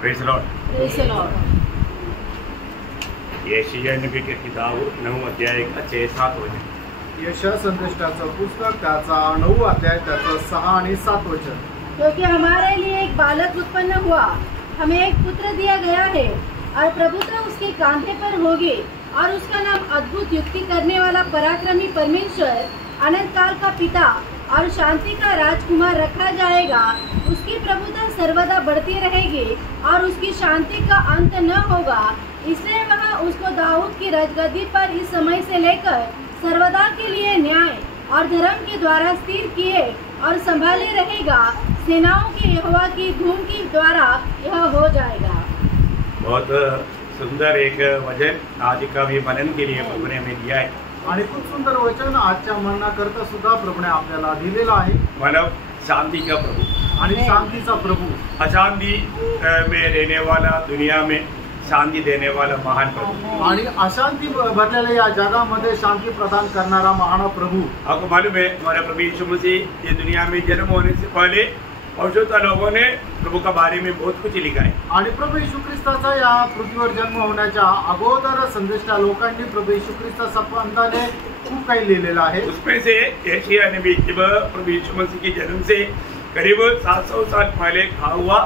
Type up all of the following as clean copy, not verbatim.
Praise the Lord. यशायाह नबी की किताब 9 अध्याय 6-7 वचन। यशायाह संदेष्टाचं पुस्तक त्याचा 9 अध्याय त्याचं 6 आणि 7 वचन। क्योंकि हमारे लिए एक बालक उत्पन्न हुआ, हमें एक पुत्र दिया गया है और प्रभुता उसके कांधे पर होगी और उसका नाम अद्भुत युक्ति करने वाला पराक्रमी परमेश्वर, अनंत काल का पिता और शांति का राजकुमार रखा जाएगा। उसकी प्रभुता सर्वदा बढ़ती रहेगी और उसकी शांति का अंत न होगा। इसलिए वह उसको दाऊद की राजगद्दी पर इस समय से लेकर सर्वदा के लिए न्याय और धर्म के द्वारा स्थिर किए और संभाले रहेगा। सेनाओं के यहोवा की धूम के द्वारा यह हो जाएगा। बहुत सुंदर एक वचन आज का भी मनन के लिए प्रभु ने हमें दिया है आणि खूप सुंदर वचन आजच्या मननाकरता सुद्धा प्रभूने आपल्याला दिलेलं आहे। मतलब शांति का प्रभु आणि शांतीचा प्रभू, अशांति में रहने वाला, दुनिया में शांति देने वाला महान प्रभु। आणि अशांती भरलेल्या या जगामध्ये शांती प्रदान करणारा महान प्रभू। आपको मालूम है हमारे प्रभु यीशु मसीह ये दुनिया में जन्म होने से पहले पवित्र लोगों ने प्रभु का बारे में बहुत कुछ लिखा है। आणि प्रभू येशू ख्रिस्ताचा या पृथ्वीवर जन्म होण्याच्या अगोदर संदेष्टा लोकांनी प्रभू येशू ख्रिस्ता संबंधाने खूप काही लिहिलेलं आहे। उसमें से यशायाह नबी जब प्रभु यीशु मसीह के जन्म से करीब 700 साल पहले कहा हुआ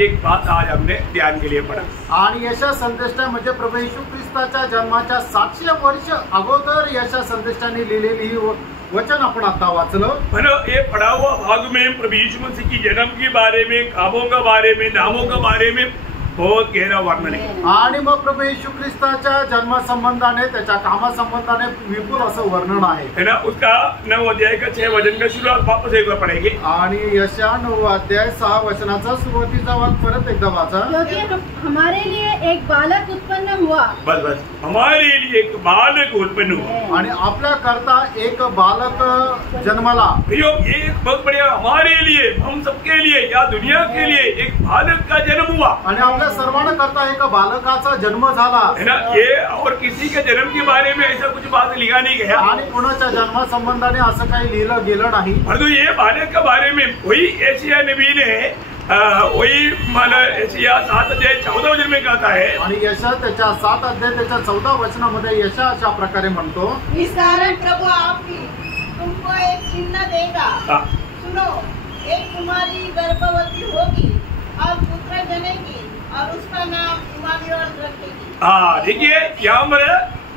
एक बात आज हमने ध्यान के लिए पढ़ा। आणि यशा संदेष्टा म्हणजे प्रभू येशू ख्रिस्ताच्या जन्माच्या 700 वर्ष अगोदर यशा संदेष्टाने लिहिलेली ही वचन आपण आता वाचलं। मतलब ये पढ़ा हुआ भाग में प्रभु यीशु मसीह की जन्म के बारे में, कामों के बारे में, नामों के बारे में बहुत गहरा वर्णन है। आणि मग प्रभू येशू ख्रिस्ताच्या जन्म संबंधाने, त्याच्या कामा संबंधाने विपुल असं वर्णन आहे, है ना। उसका 9 अध्याय का 6 वचन का शुरुआत वापस एक बार पढ़ेंगे। आणि यशा 9 अध्याय 6 वचनाचा सुरुवातीचा भाग परत एकदा वाचा। क्योंकि हमारे लिए एक बालक उत्पन्न हुआ, बस हमारे लिए एक बालक उत्पन्न हुआ, आणि आपल्या करता एक बालक जन्मला। ये एक बहुत बढ़िया हमारे लिए, हम सबके लिए, या दुनिया के लिए एक बालक का जन्म हुआ। आणि आपल्या सर्वांना करता एक बालकाचा जन्म झाला, है ना। ये और किसी के जन्म के बारे में ऐसा कुछ बात लिखा नहीं गया, आणि कोणाच्या जन्मा संबंधाने असं काही लिहिलं गेलं नाही। परंतु ये बालक के बारे में वही यशायाह नबी ने वही यशायाह 7 अध्याय 14 वचन में कहता है। आणि यशा त्याच्या 7 अध्याय त्याच्या 14 वचनामध्ये यशा अशा प्रकारे म्हणतो, इस कारण प्रभु आपकी तुमको एक चिन्ह देगा। सुनो, एक कुमारी गर्भवती होगी और पुत्र जनेगी और उसका नाम इम्मानुएल रखेगी। देखिए यहाँ पर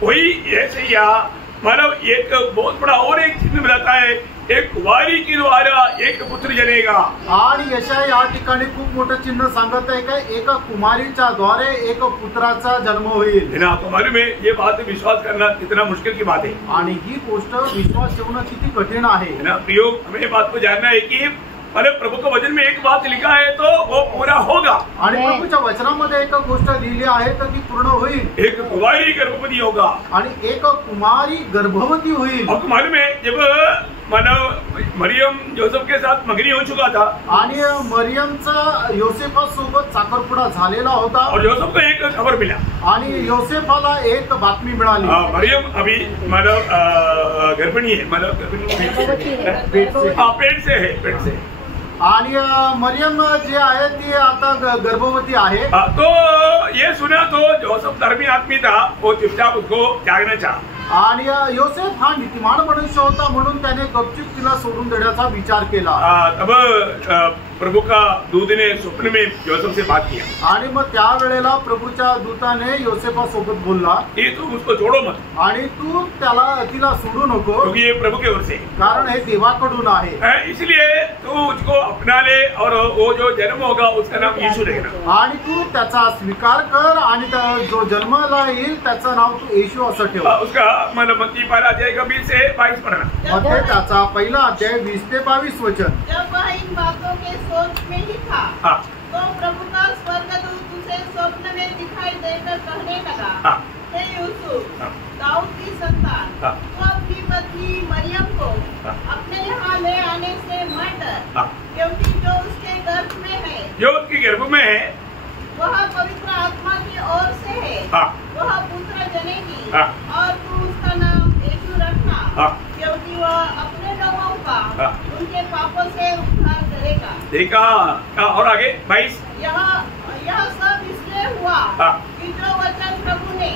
वही यशायाह मतलब एक बहुत बड़ा और एक चिन्ह बताता है, एक कुमारी के द्वारा एक पुत्र जनेगा। आणि यशा या ठिकाणी खूप मोठं चिन्ह सांगत आहे का एका कुमारीच्या द्वारे एक पुत्राचा जन्म होईल। है ना। आपको मालूम है ये बात विश्वास करना कितना मुश्किल की बात है, आणि ही गोष्ट विश्वास ठेवणं किती कठीण आहे। है ना। प्रियो, हमें ये बात को जानना है कि अरे प्रभु के वचन में एक बात लिखा है तो वो पूरा होगा। आणि प्रभूच्या वचनामध्ये एक गोष्ट लिहिली आहे तर ती पूर्ण होईल। एक कुमारी गर्भवती होगा, आणि एक कुमारी गर्भवती होईल। आपको मालूम है जब मानव मरियम जोसेफ के साथ मगनी हो चुका था, आणि मरियमचा योसेफासोबत साखरपुडा झालेला होता, और जोसेफ को एक खबर मिला, आणि योसेफाला एक बातमी मिळाली, मरियम अभी मतलब गर्भिणी है, मतलब पेट से है। आणि मरियम जी आहे ती आता गर्भवती आहे। तो ये सुना तो जोसेफ धर्मी आदमी था, वो चुपचाप उसको त्यागना चाहा। आणि योसेफ हा नीतिमान मनुष्य होता म्हणून त्याने गपचूप तिला सोडून देण्याचा विचार केला। तब प्रभु का दूत ने स्वप्न में जोसेफ से बात किया, आणि मग त्यावेळेला प्रभूच्या दूताने योसेफासोबत बोलला कि तुम उसको छोड़ो मत, आणि तू तिला सोडू नको, क्योंकि ये प्रभु की ओर से, कारण हे देवाकडून आहे। इसलिए तू उसको अपना ले और वो जो जन्म होगा उसका नाम यीशु रखना, आणि तू त्याचा स्वीकार कर आणि जो जन्माला येईल त्याचं नाव तू येशू असं ठेव। उसका मतलब मत्ती 12 अध्याय का 20 से 22 पढ़ना। मत्ती त्याचा पहिला अध्याय 20 ते 22 वचन। जब वह इन बातों के सोच में ही था, तो प्रभु का स्वर्गदूत उसे स्वप्न में दिखाई देकर कहने लगा, हे यूसुफ, दाऊद की संतान, तू अपनी पत्नी मरियम को अपने यहाँ ले आने से मत डर, क्योंकि जो उसके गर्भ में है, जो उसके गर्भ में है, वह पवित्र आत्मा की ओर से है। वह पुत्र जनेगी और तू उसका नाम यीशु रखना, क्योंकि वह अपने लोगों का उनके पापों से उद्धार करेगा। देखा। और आगे 22। यह सब इसलिए हुआ कि जो वचन प्रभु ने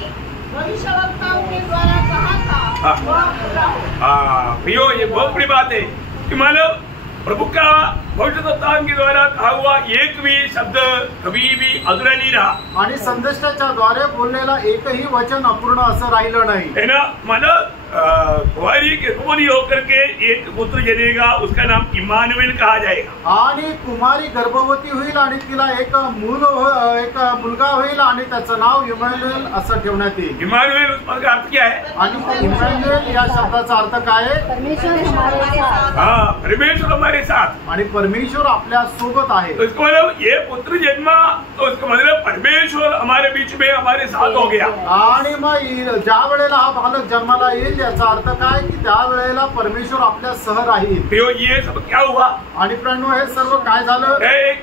भविष्यवक्ताओं के द्वारा कहा था वह पूरा हो। प्रियो, ये बहुत बड़ी बात है कि मानो प्रभु का भविष्यवक्ताओं के द्वारा कहा हुआ एक भी शब्द कभी भी अधूरा नहीं रहा आणि संदेशाच्या द्वारे बोललेला एकही वचन अपूर्ण असं राहिलं नाही है ना। मानो कुंवारी गर्भवती होकर के एक पुत्र जनेगा, उसका नाम इमानुएल कहा जाएगा। आणि कुमारी गर्भवती होईल आणि तिला एक मुलगा होईल आणि त्याचं नाव इमॅन्युएल असं ठेवण्यात येईल। इमानुएल उस पद का अर्थ क्या है? आणि इमॅन्युएल या शब्दाचा अर्थ काय आहे? परमेश्वर हमारे साथ। हाँ, परमेश्वर हमारे साथ, आणि परमेश्वर आपल्या सोबत आहे। तो इसका मतलब ये पुत्र जन्मा, तो इसका मतलब परमेश्वर हमारे बीच में हमारे साथ हो गया। आणि मग ज्या वेळेला हा बालक जन्माला येईल याचा अर्थ काय की त्या वेळेला परमेश्वर आपल्या सह राहील। तो ये सब क्या हुआ? आणि प्रणो हे सर्व काय झालं?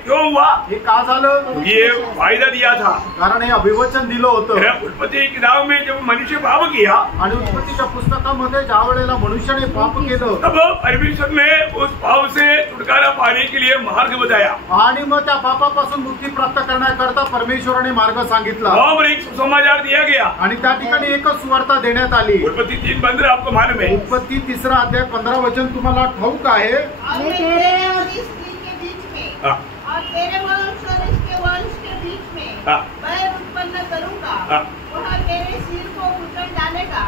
क्यों हुआ? हे का झालं? ये वायदा दिया था, कारण हे अभिवचन दिलं होतं। उत्पत्ति किताब में जब मनुष्य पाप किया, आणि उत्पत्तीच्या पुस्तकामध्ये ज्या वेळेला मनुष्याने पाप केलं तब परमेश्वर ने उस पाप से छुटकारा पाने के लिए मार्ग बताया। आणि मग त्या पापापासून मुक्ती प्राप्त करण्याकरता परमेश्वराने मार्ग सांगितला और एक सुसमाचार दिया गया। आणि त्या ठिकाणी एकच सुवार्ता देण्यात आली। उत्पत्ति 3:15 आपको मालूम है? उत्पत्ती 3 अध्याय 15 वचन तुम्हाला ठाऊक आहे? और मैं तेरे और इस स्त्री के बीच में और तेरे वंश और इसके वंश के बीच में बैर उत्पन्न करूंगा। वह तेरे सिर को कुचल डालेगा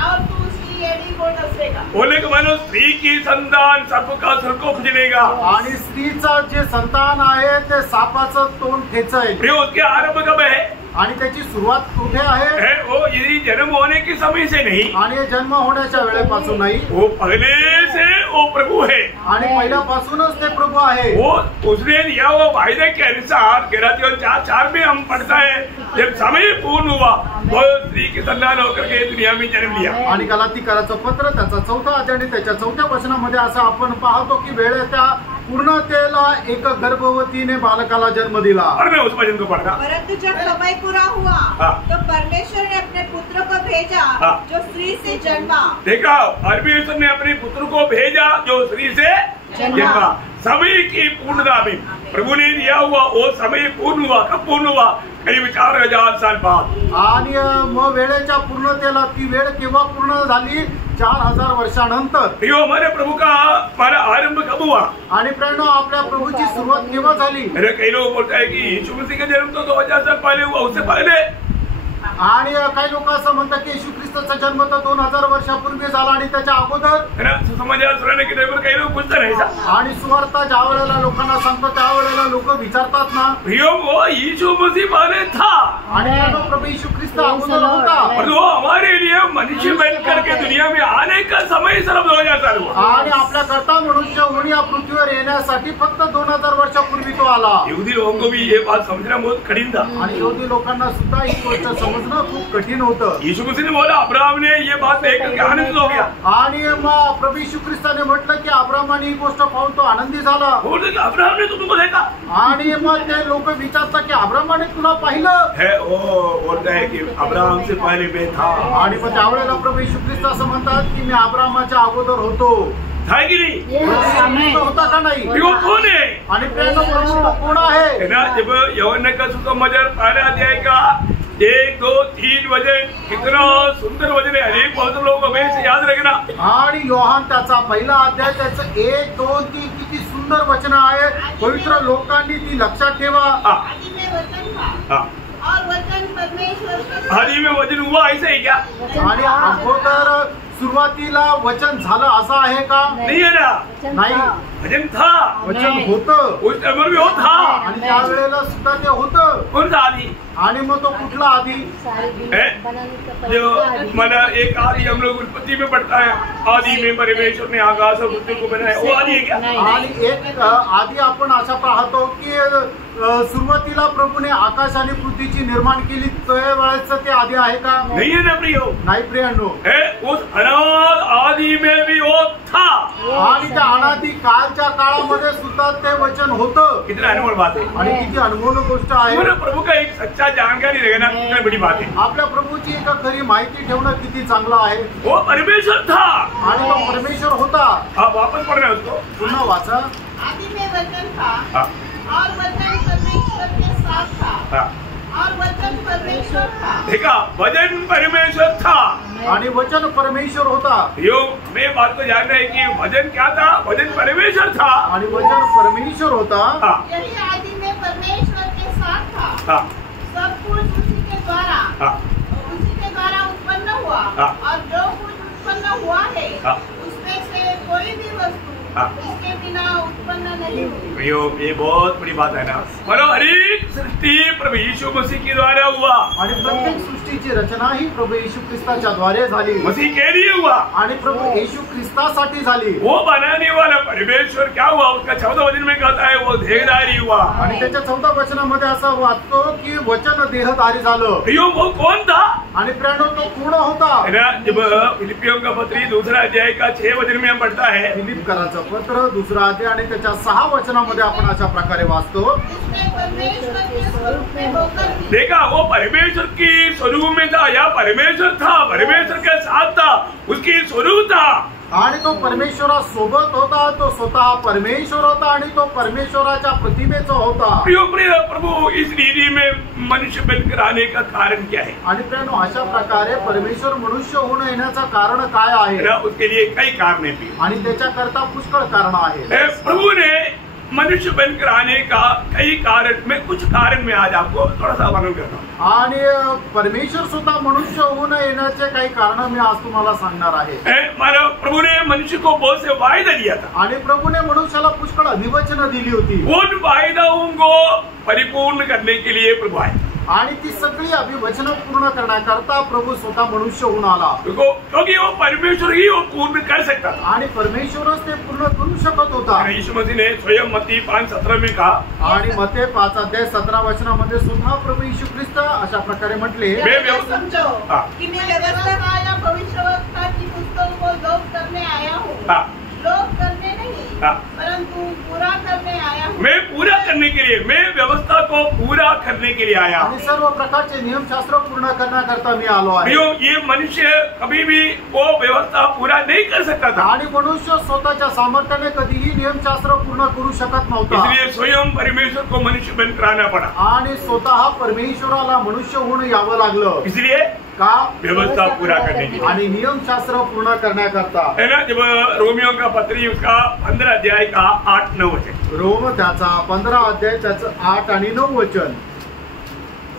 और तू उसकी एड़ी को डसेगा। बोले कि मानो स्त्री की संतान सर्प का सिर को खुजलेगा, आणि स्त्रीचं जे संतान आहे ते सापाचं तोंड ठेचेल। फिर उसके आरंभ कब है? आणि त्याची सुरुवात कुठे आहे? वो यदि जन्म होने के समय से नहीं, आणि जन्म होण्याच्या वेळेपासून नाही, वो पहले से वो प्रभु है। आणि पहिल्यापासूनच ते प्रभु आहे। वो उसने दिया वो वायदे के अनुसार गलातियों 4:4 में हम पढ़ता है, जब समय पूर्ण हुआ वो स्त्री की संतान होकर के दुनिया में जन्म लिया। आणि गलातीकराचं पत्र त्याचा 4था अध्याय आणि त्याच्या 4थ्या वचनामध्ये असं आपण पाहतो की वेळेच्या पूर्णतेला एक गर्भवतीने बालकाला जन्म दिला। और मैं उस वचन को पढ़ा, परंतु जब समय पूरा हुआ तो परमेश्वर ने अपने पुत्र को भेजा जो स्त्री से जन्मा। देखा, परमेश्वर ने अपने पुत्र को भेजा जो स्त्री से जन्मा। समय की पूर्णता में प्रभु ने दिया हुआ वो समय पूर्ण हुआ। कब पूर्ण हुआ? करीब 4000 साल बाद। आणि मग वेळेच्या पूर्णतेला ती वेळ केव्हा पूर्ण झाली? 4000 वर्षानंतर। यो हमारे प्रभु का हमारा आरंभ कब हुआ? आणि प्रेरणा आपल्या प्रभूची सुरुवात केव्हा झाली? अरे कई लोग बोलते हैं कि यीशु मसीह का जन्म तो 2000 साल पहले हुआ, उससे पहले। आणि काही लोक असं म्हणतात की येशू ख्रिस्ताचा जन्म तर 2000 वर्षापूर्वी झाला आणि त्याच्या अगोदर सुसमाचार सुनाने के टाइम पर कई लोग पूछते नहीं था। आणि सुवार्ता ज्या वेळेला लोकांना सांगतो त्यावेळेला लोक विचारतात ना, प्रियो वो यीशु मसीह पहले था आणि प्रभु येशू ख्रिस्त अगोदर होता, और वो हमारे लिए मनुष्य बन करके दुनिया में आने का समय सिर्फ 2000 साल हुआ। आणि आपल्या करता मनुष्य होऊन या पृथ्वीवर येण्यासाठी फक्त 2000 वर्षापूर्वी तो आला। यहूदी लोगों को भी ये बात समझना बहुत कठिन था, आणि यहूदी लोकांना सुद्धा ही गोष्ट समजणं खूप कठीण होतं। यीशु मसीह ने बोला, अब्राहम ने ये बात देख करके आनंदित हो गया। आणि मग प्रभु येशू ख्रिस्ताने म्हटलं की अब्राहमाने ही गोष्ट पाहून तो आनंदी झाला। बोलते कि अब्राहम ने तुमको देखा? आणि मग ते लोक विचारतात की अब्राहमाने तुला पाहिलं है? वो बोलता है कि अब्राहम से पहले मैं था। आणि मग त्यावेळेला प्रभु येशू ख्रिस्त असं म्हणतात की मी अब्राहमाच्या अगोदर होतो। था कि नहीं? होता का नाही? वो कौन है? आणि प्रेरणा प्रभु कोण आहे? ना जब यूहन्ना का सुसमाचार पहला अध्याय का 1, 2, 3 वचन कितना सुंदर वचन है, अनेक बहुत लोग हमें याद रखना। आणि योहान त्याचा पहिला अध्याय त्याचं 1, 2, 3 किती सुंदर वचन आहे, पवित्र लोकांनी ती लक्षात ठेवा। आदि में वचन था और वचन परमेश्वर। आदि में वचन हुआ, ऐसा है क्या? आणि अगोदर सुरुवातीला वचन झालं असं आहे का? नहीं है ना? नाही, वचन था, वचन होतं उस टाइम में वो था। आणि त्या वेळेला सुद्धा ते होतं। कौन सा आदि? आणि मग तो कुठला आधी? जो माना एक आदि हम लोग उत्पत्ति में पढ़ता है, आदि में परमेश्वर ने आकाश और पृथ्वी को बनाया, वो आदि है क्या? आणि एक आधी आपण अशा पाहतो की सुरुवातीला प्रभूने आकाश आणि पृथ्वीची निर्माण केली, त्यावेळेस ते आधी आहे का? नहीं है ना प्रियो? नाही प्रियांनो, उस अनाद आदि में भी वो था। आणि त्या अनादि कालच्या काळामध्ये सुद्धा ते वचन होतं। कितना अनमोल बात है आणि किती अनमोल गोष्ट आहे। हमारे प्रभु का एक सच्चा जानकारी रहेगा ना, कितनी बड़ी बात है। आपल्या प्रभूची एक खरी माहिती ठेवणं किती चांगलं आहे। वो परमेश्वर था आणि तो परमेश्वर होता। आप वापस पढ़ना उसको, पुन्हा वाचा। आदि में वचन था और वचन परमेश्वर के साथ और वचन परमेश्वर था। देखा, वचन परमेश्वर था आणि वचन परमेश्वर होता। यो मैं बात को जान रहे कि वचन क्या था? वचन परमेश्वर था आणि वचन परमेश्वर होता। यही आदि में परमेश्वर के साथ था। हाँ। सब कुछ उसी के द्वारा उत्पन्न हुआ और जो कुछ उत्पन्न हुआ है उसमें से कोई भी वस्तु इसके बिना उत्पन्न नहीं हुई। ये बहुत बड़ी बात है ना। बोलो, हर एक सृष्टि प्रभु यीशु मसीह के द्वारा हुआ आणि प्रत्येक सृष्टीची रचना ही प्रभू येशू ख्रिस्ताच्या द्वारे झाली। मसीह के लिए हुआ आणि प्रभू येशू ख्रिस्तासाठी झाली। वो बनाने वाला परमेश्वर क्या हुआ? उसका 14 वचन में कहता है वो देहधारी हुआ। आणि त्याच्या 14 वचनामध्ये असं वाचतो की वचन देहधारी झालं। यो वो कौन था? आणि प्रेरणा तो पूर्ण होता। जब फिलिपियों का पत्री 2 अध्याय का 6 वचन में हम पढ़ता है, फिलिप कराचं पत्र 2 अध्याय आणि त्याच्या 6 वचनामध्ये आपण अशा प्रकारे वाचतो, परमेश्वर के स्वरूप में होकर देखा वो परमेश्वर की स्वरूप में था या परमेश्वर था, परमेश्वर के साथ था, उसकी स्वरूप था आणि तो परमेश्वरासोबत होता। तो स्वतः परमेश्वर होता आणि तो परमेश्वराच्या प्रतिमेचा होता। प्रिय प्रभु, इस रीति में मनुष्य बनकर आने का कारण क्या है? आणि प्रेरणा अशा प्रकारे परमेश्वर मनुष्य होऊन येण्याचं कारण काय आहे? उसके लिए कई कारण है आणि त्याच्याकरता पुष्कळ कारण आहे। प्रभु ने मनुष्य बनकर आने का कई कारण, मैं कुछ कारण में आज आपको थोड़ा सा वर्णन करता हूँ। आणि परमेश्वर स्वतः मनुष्य होऊन येण्याचे काही कारण मी आज तुम्हाला सांगणार आहे। मानो प्रभु ने मनुष्य को बहुत से वायदा दिया था आणि प्रभूने मनुष्याला पुष्कळ अभिवचन दिली होती। उन वायदाओं को परिपूर्ण करने के लिए प्रभु आए आणि ती सगळी अभिवचन पूर्ण करण्याकरता प्रभू स्वतः मनुष्य होऊन आला। क्योंकि वो परमेश्वर ही वो पूर्ण कर सकता था आणि परमेश्वरच ते पूर्ण करू शकत होता। यीशु मसीह ने स्वयं मत्ती 5:17 में कहा, आणि मत्ते 5 अध्याय 17 वचनामध्ये सुद्धा प्रभू येशू ख्रिस्त अशा प्रकारे म्हटले, समझो कि मैं व्यवस्था या भविष्यवक्ता की पुस्तक को लोप करने आया हूँ। लोप करने नहीं परंतु पूरा करने आया हूँ। मैं पूरा करने के लिए, मैं व्यवस्था को पूरा करने के लिए आया आणि सर्व प्रकारचे नियमशास्त्र पूर्ण करण्याकरता मी आलो आहे। ये मनुष्य कभी भी वो व्यवस्था पूरा नहीं कर सकता था आणि मनुष्य स्वतःच्या सामर्थ्याने कधीही नियमशास्त्र पूर्ण करू शकत नव्हता। इसलिए स्वयं परमेश्वर को मनुष्य बनकर आना पड़ा आणि स्वतः परमेश्वराला मनुष्य होऊन यावं लागलं। इसलिए का? व्यवस्था पूरा करने के लिए आणि नियमशास्त्र पूर्ण करण्याकरता है ना। जब रोमियो का पत्री उसका 15 अध्याय का 8-9 वचन, रोम त्याचा 15 अध्याय त्याचं 8 आणि 9 वचन,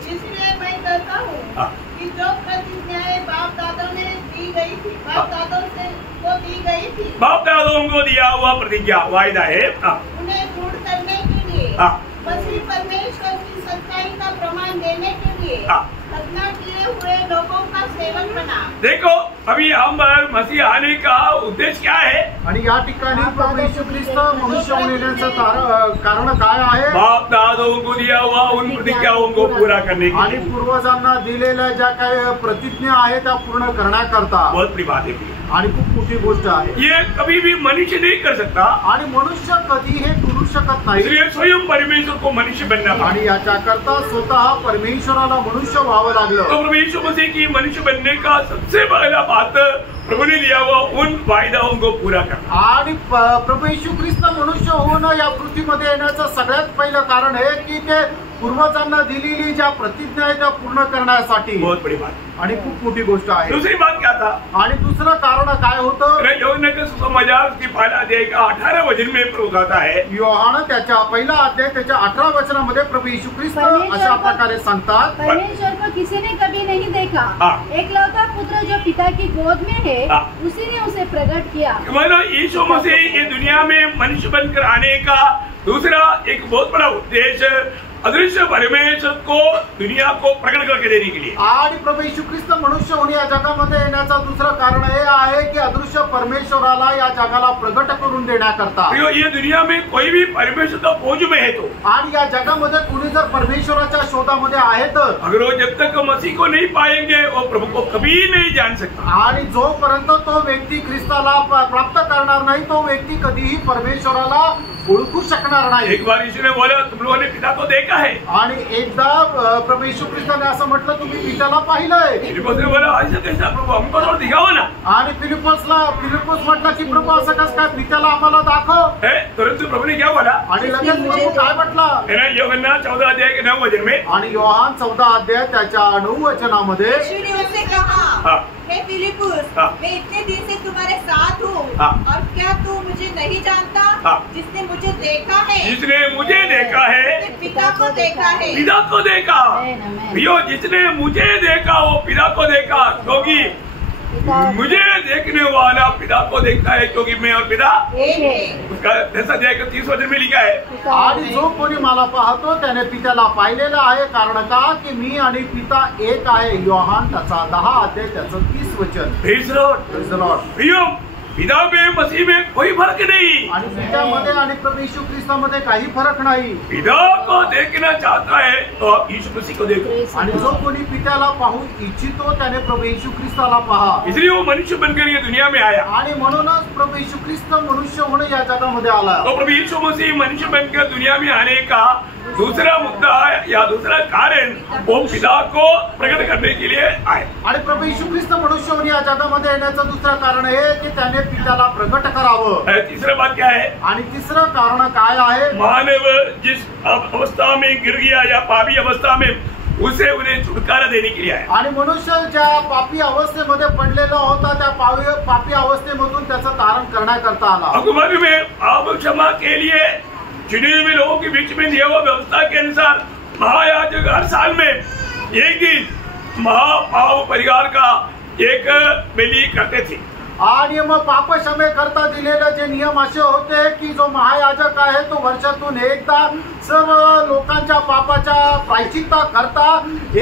इसलिए मैं कहता हूँ कि जो प्रतिज्ञाएं बाप दादों में दी गई थी, बाप दादों से को दी गई थी, बाप दादों को दिया हुआ प्रतिज्ञा वायदा है, उन्हें पूर्ण करने के लिए मसीह परमेश्वर की सच्चाई का प्रमाण देने के लिए खतना किए हुए लोगों का सेवक बना। देखो, अभी हम मसीह आने का उद्देश्य क्या है? आणि या ठिकाणी प्रभू येशू ख्रिस्त मनुष्य होऊन येण्याचं कारण काय आहे? बाप दादों को दिया हुआ उन प्रतिज्ञाओं को पूरा करने के आणि पूर्वजांना दिलेल्या ज्या काही प्रतिज्ञा आहेत त्या पूर्ण करण्याकरता। बहुत बड़ी बात है आणि खूप मोठी गोष्ट आहे। ये कभी भी मनुष्य नहीं कर सकता आणि मनुष्य कधी हे करू शकत नाही। इसलिए स्वयं परमेश्वर को मनुष्य बनना पड़ा आणि याच्याकरता स्वतः परमेश्वराला मनुष्य व्हावं लागलं। तो प्रभु यीशु मसीह की मनुष्य बनने का सबसे पहला बात प्रभु ने दिया हुआ उन वायदाओं को पूरा करना। आणि प्रभू येशू ख्रिस्त मनुष्य होऊन या पृथ्वीमध्ये येण्याचं सगळ्यात पहिलं कारण आहे की ते पूर्वजांना दिलेली ज्या प्रतिज्ञा आहे त्या पूर्ण करण्यासाठी। बहुत बड़ी बात आणि खूप मोठी गोष्ट आहे। दूसरी बात क्या था? आणि दुसरं कारण काय होतं? यूहन्ना का सुसमाचार की पहला अध्याय का 18 वचन में प्रभु कहता है, योहान त्याच्या पहिला अध्याय त्याच्या 18 वचनामध्ये प्रभू येशू ख्रिस्त अशा प्रकारे सांगतात, परमेश्वर को किसी ने कभी नहीं देखा, एकलौता पुत्र जो पिता की गोद में है उसी ने उसे प्रकट किया। मतलब यीशु मसीह ये दुनिया में मनुष्य बनकर आने का दूसरा एक बहुत बड़ा उद्देश्य अदृश्य परमेश्वर को दुनिया को प्रकट करके देने के लिए। आणि प्रभू येशू ख्रिस्त मनुष्य होऊन या जगामध्ये येण्याचं दुसरं कारण हे आहे की अदृश्य परमेश्वराला या जगाला प्रकट करून देण्याकरता। ये दुनिया में कोई भी परमेश्वर का खोज में है तो, आणि या जगामध्ये कुणी जर परमेश्वराच्या शोधामध्ये आहे तर, अगर वो जब तक मसीह को नहीं पाएंगे वो प्रभु को कभी नहीं जान सकता। आणि जोपर्यंत तो व्यक्ती ख्रिस्ताला प्राप्त करणार नाही तो व्यक्ती कधीही परमेश्वराला ओळखू शकणार नाही। एक बार यीशु ने बोला, तुम लोगों ने पिता को देखा है। आणि एकदा प्रभू येशू ख्रिस्ताने असं म्हटलं, तुम्ही पित्याला पाहिलंय। फिलिपस ने बोला, ऐसा कैसा प्रभु, हमको तो दिखाओ ना। आणि फिलिपस म्हटलं की प्रभू असं कसं काय, पित्याला आम्हाला दाखव। तुरंत प्रभु ने क्या बोला? आणि लगेच प्रभू काय म्हटलं? यूहन्ना 14 14 अध्याय के 9 वचन में, आणि योहान 14 अध्याय त्याच्या 9 वचनामध्ये यीशु ने उससे कहा, हाँ। हे फिलिपुस, हाँ। मैं इतने दिन से तुम्हारे साथ हूँ, हाँ। और क्या तू मुझे नहीं जानता? हाँ। जिसने मुझे देखा है, जिसने मुझे देखा है उसने पिता को देखा है। पिता को देखा। आमेन, आमेन। भैया जिसने मुझे देखा वो पिता को देखा, क्योंकि मुझे देखने वाला पिता को देखता है, क्योंकि मैं और पिता एक है। उसका 10 अध्याय के 30 वचन में लिखा है। आणि जो कोणी मला पाहतो त्याने पित्याला पाहिलेला आहे, कारण का की मी आणि पिता एक आहे. योहान त्याचा 10 अध्याय त्याचं 30 वचन. Praise the Lord. Praise the Lord. भैया पिता में मसीह में कोई फर्क नहीं। आणि पित्यामध्ये आणि प्रभू येशू ख्रिस्तामध्ये काही फरक नाही. पिता को देखना चाहता है तो आप यीशु मसीह को देखो। आणि जो कोणी पित्याला पाहू इच्छितो त्याने प्रभू येशू ख्रिस्ताला पहा. इसलिए वो मनुष्य बनकर ये दुनिया में आया। आणि म्हणूनच प्रभू येशू ख्रिस्त मनुष्य होणे या जगामध्ये आला. तो प्रभु यीशु मसीह मनुष्य बनकर दुनिया में आने का दूसरा मुद्दा या दूसरा कारण वो पिता को प्रकट करने के लिए आए। आणि प्रभू येशू ख्रिस्त मनुष्य होऊन या जगामध्ये येण्याचं दुसरं कारण हे की त्याने पित्याला प्रकट करावं. तीसरा बात क्या है? आणि तिसरं कारण काय आहे? मानव जिस अवस्था में गिर गया या पापी अवस्था में, उसे उन्हें छुटकारा देने के लिए आया। आणि मनुष्य ज्या पापी अवस्थेमध्ये पडलेला होता त्या पापी अवस्थेमधून त्याचं तारण करण्याकरता आला. आपको मालूम है पाप क्षमा के लिए चुने हुए लोगों के बीच में दिया हुआ व्यवस्था के अनुसार महायाजक हर साल में एक दिन महापाप परिहार का एक बलि करते थे। आणि मग पाप क्षमे करता दिलेले जे नियम असे होते की जो महायाजक आहे तो वर्षातून एकदा सर्व लोकांच्या पापाच्या प्रायश्चित्त करता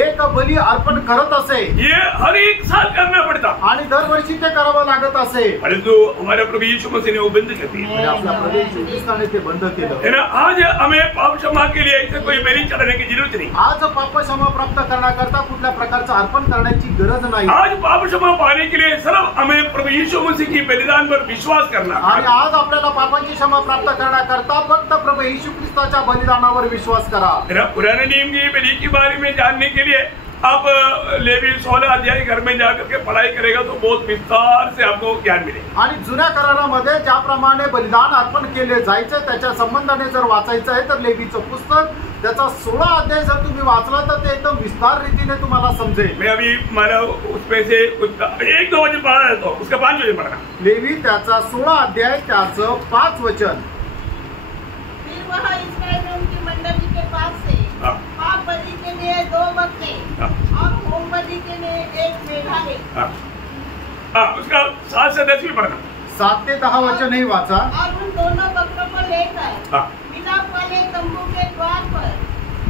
एक बली अर्पण करत असे. ये हर एक साल करना पड़ता आणि दरवर्षी ते करावं लागत असे. परंतु हमारे प्रभु यीशु मसीह ने वो बंद कर दिया आणि आपल्या प्रभू येशू ख्रिस्ताने ते बंद केलं. है ना। आज हमें पाप क्षमा के लिए ऐसे कोई बलि चढ़ाने की जरूरत नहीं। आज पाप क्षमा प्राप्त करण्याकरता कुठल्या प्रकारचं अर्पण करण्याची गरज नाही. आज पाप क्षमा पाने के लिए सिर्फ हमें प्रभु यीशु मसीह की बलिदान पर विश्वास करना। आणि आज आपल्याला पापांची क्षमा प्राप्त करण्याकरता फक्त प्रभू येशू ख्रिस्ताच्या बलिदानावर विश्वास करा. पुराने नियम की बलि के बारे में जानने के लिए आप लेवी 16 अध्याय घर में जाकर के पढ़ाई करेगा तो बहुत विस्तार से आपको ज्ञान मिलेगा. आणि जुन्या करारामध्ये ज्याप्रमाणे बलिदान अर्पण केले जायचे त्याच्या संबंधाने जर वाचायचं आहे तर लेवीचं पुस्तक त्याचा 16 अध्याय जर तुम्ही वाचला तर ते एकदम विस्तार रीतीने तुम्हाला समजेल. मैं अभी माना उसमें से एक दो वचन पढ़ा देता हूँ, उसका 5 वचन पढ़ना। लेवी त्याचा 16 अध्याय त्याचं 5 वचन. फिर वह इस्राएलियों की मंडली के पास से हाँ। पाप बलि के लिए 2 बकरे हाँ। और होम बलि के लिए 1 मेढ़ा ले, उसका 7 से 10 भी पढ़ना। 7 ते 10 वचन ही वाचा. और उन दोनों बकरों को लेकर हाँ। मिलाप वाले तंबू के द्वार पर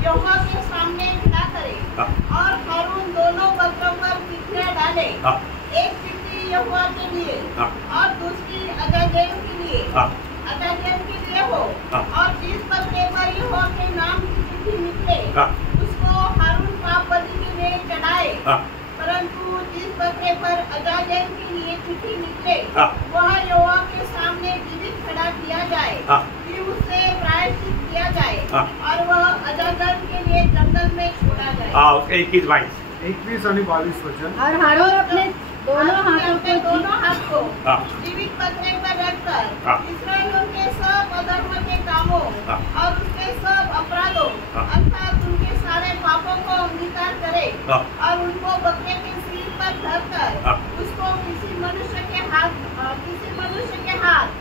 यहोवा के सामने खड़ा करे, हाँ। और हारून दोनों बकरों पर चिट्ठियां डाले, हाँ। एक चिट्ठी यहोवा के लिए हाँ। और दूसरी अजाजेल के लिए, हाँ। अजाजेल के लिए हो, हाँ। और जिस बकरे पर यहोवा के नाम की चिट्ठी निकले हाँ। उसको हारून पाप बलि के लिए चढ़ाए, हाँ। परंतु जिस बकरे पर अजाजेल के लिए चिट्ठी निकले हाँ। वह यहोवा के सामने जीवित खड़ा किया जाए, हाँ। फिर उससे प्रायश्चित किया जाए, हाँ। और वह अजाजेल के लिए जंगल में छोड़ा जाए। उसका 21-22 21 आणि 22 वचन. और हारून अपने दोनों और हाथों अपने को दोनों हाथ को हाँ। जीवित बकरे पर रखकर हाँ। इस्राएलियों के सब अधर्म के कामों हाँ। और उसके सब अपराधों हाँ। अर्थात उनके सारे पापों को अंगीकार करे, हाँ। और उनको बकरे के सिर पर धरकर हाँ। उसको किसी मनुष्य के हाथ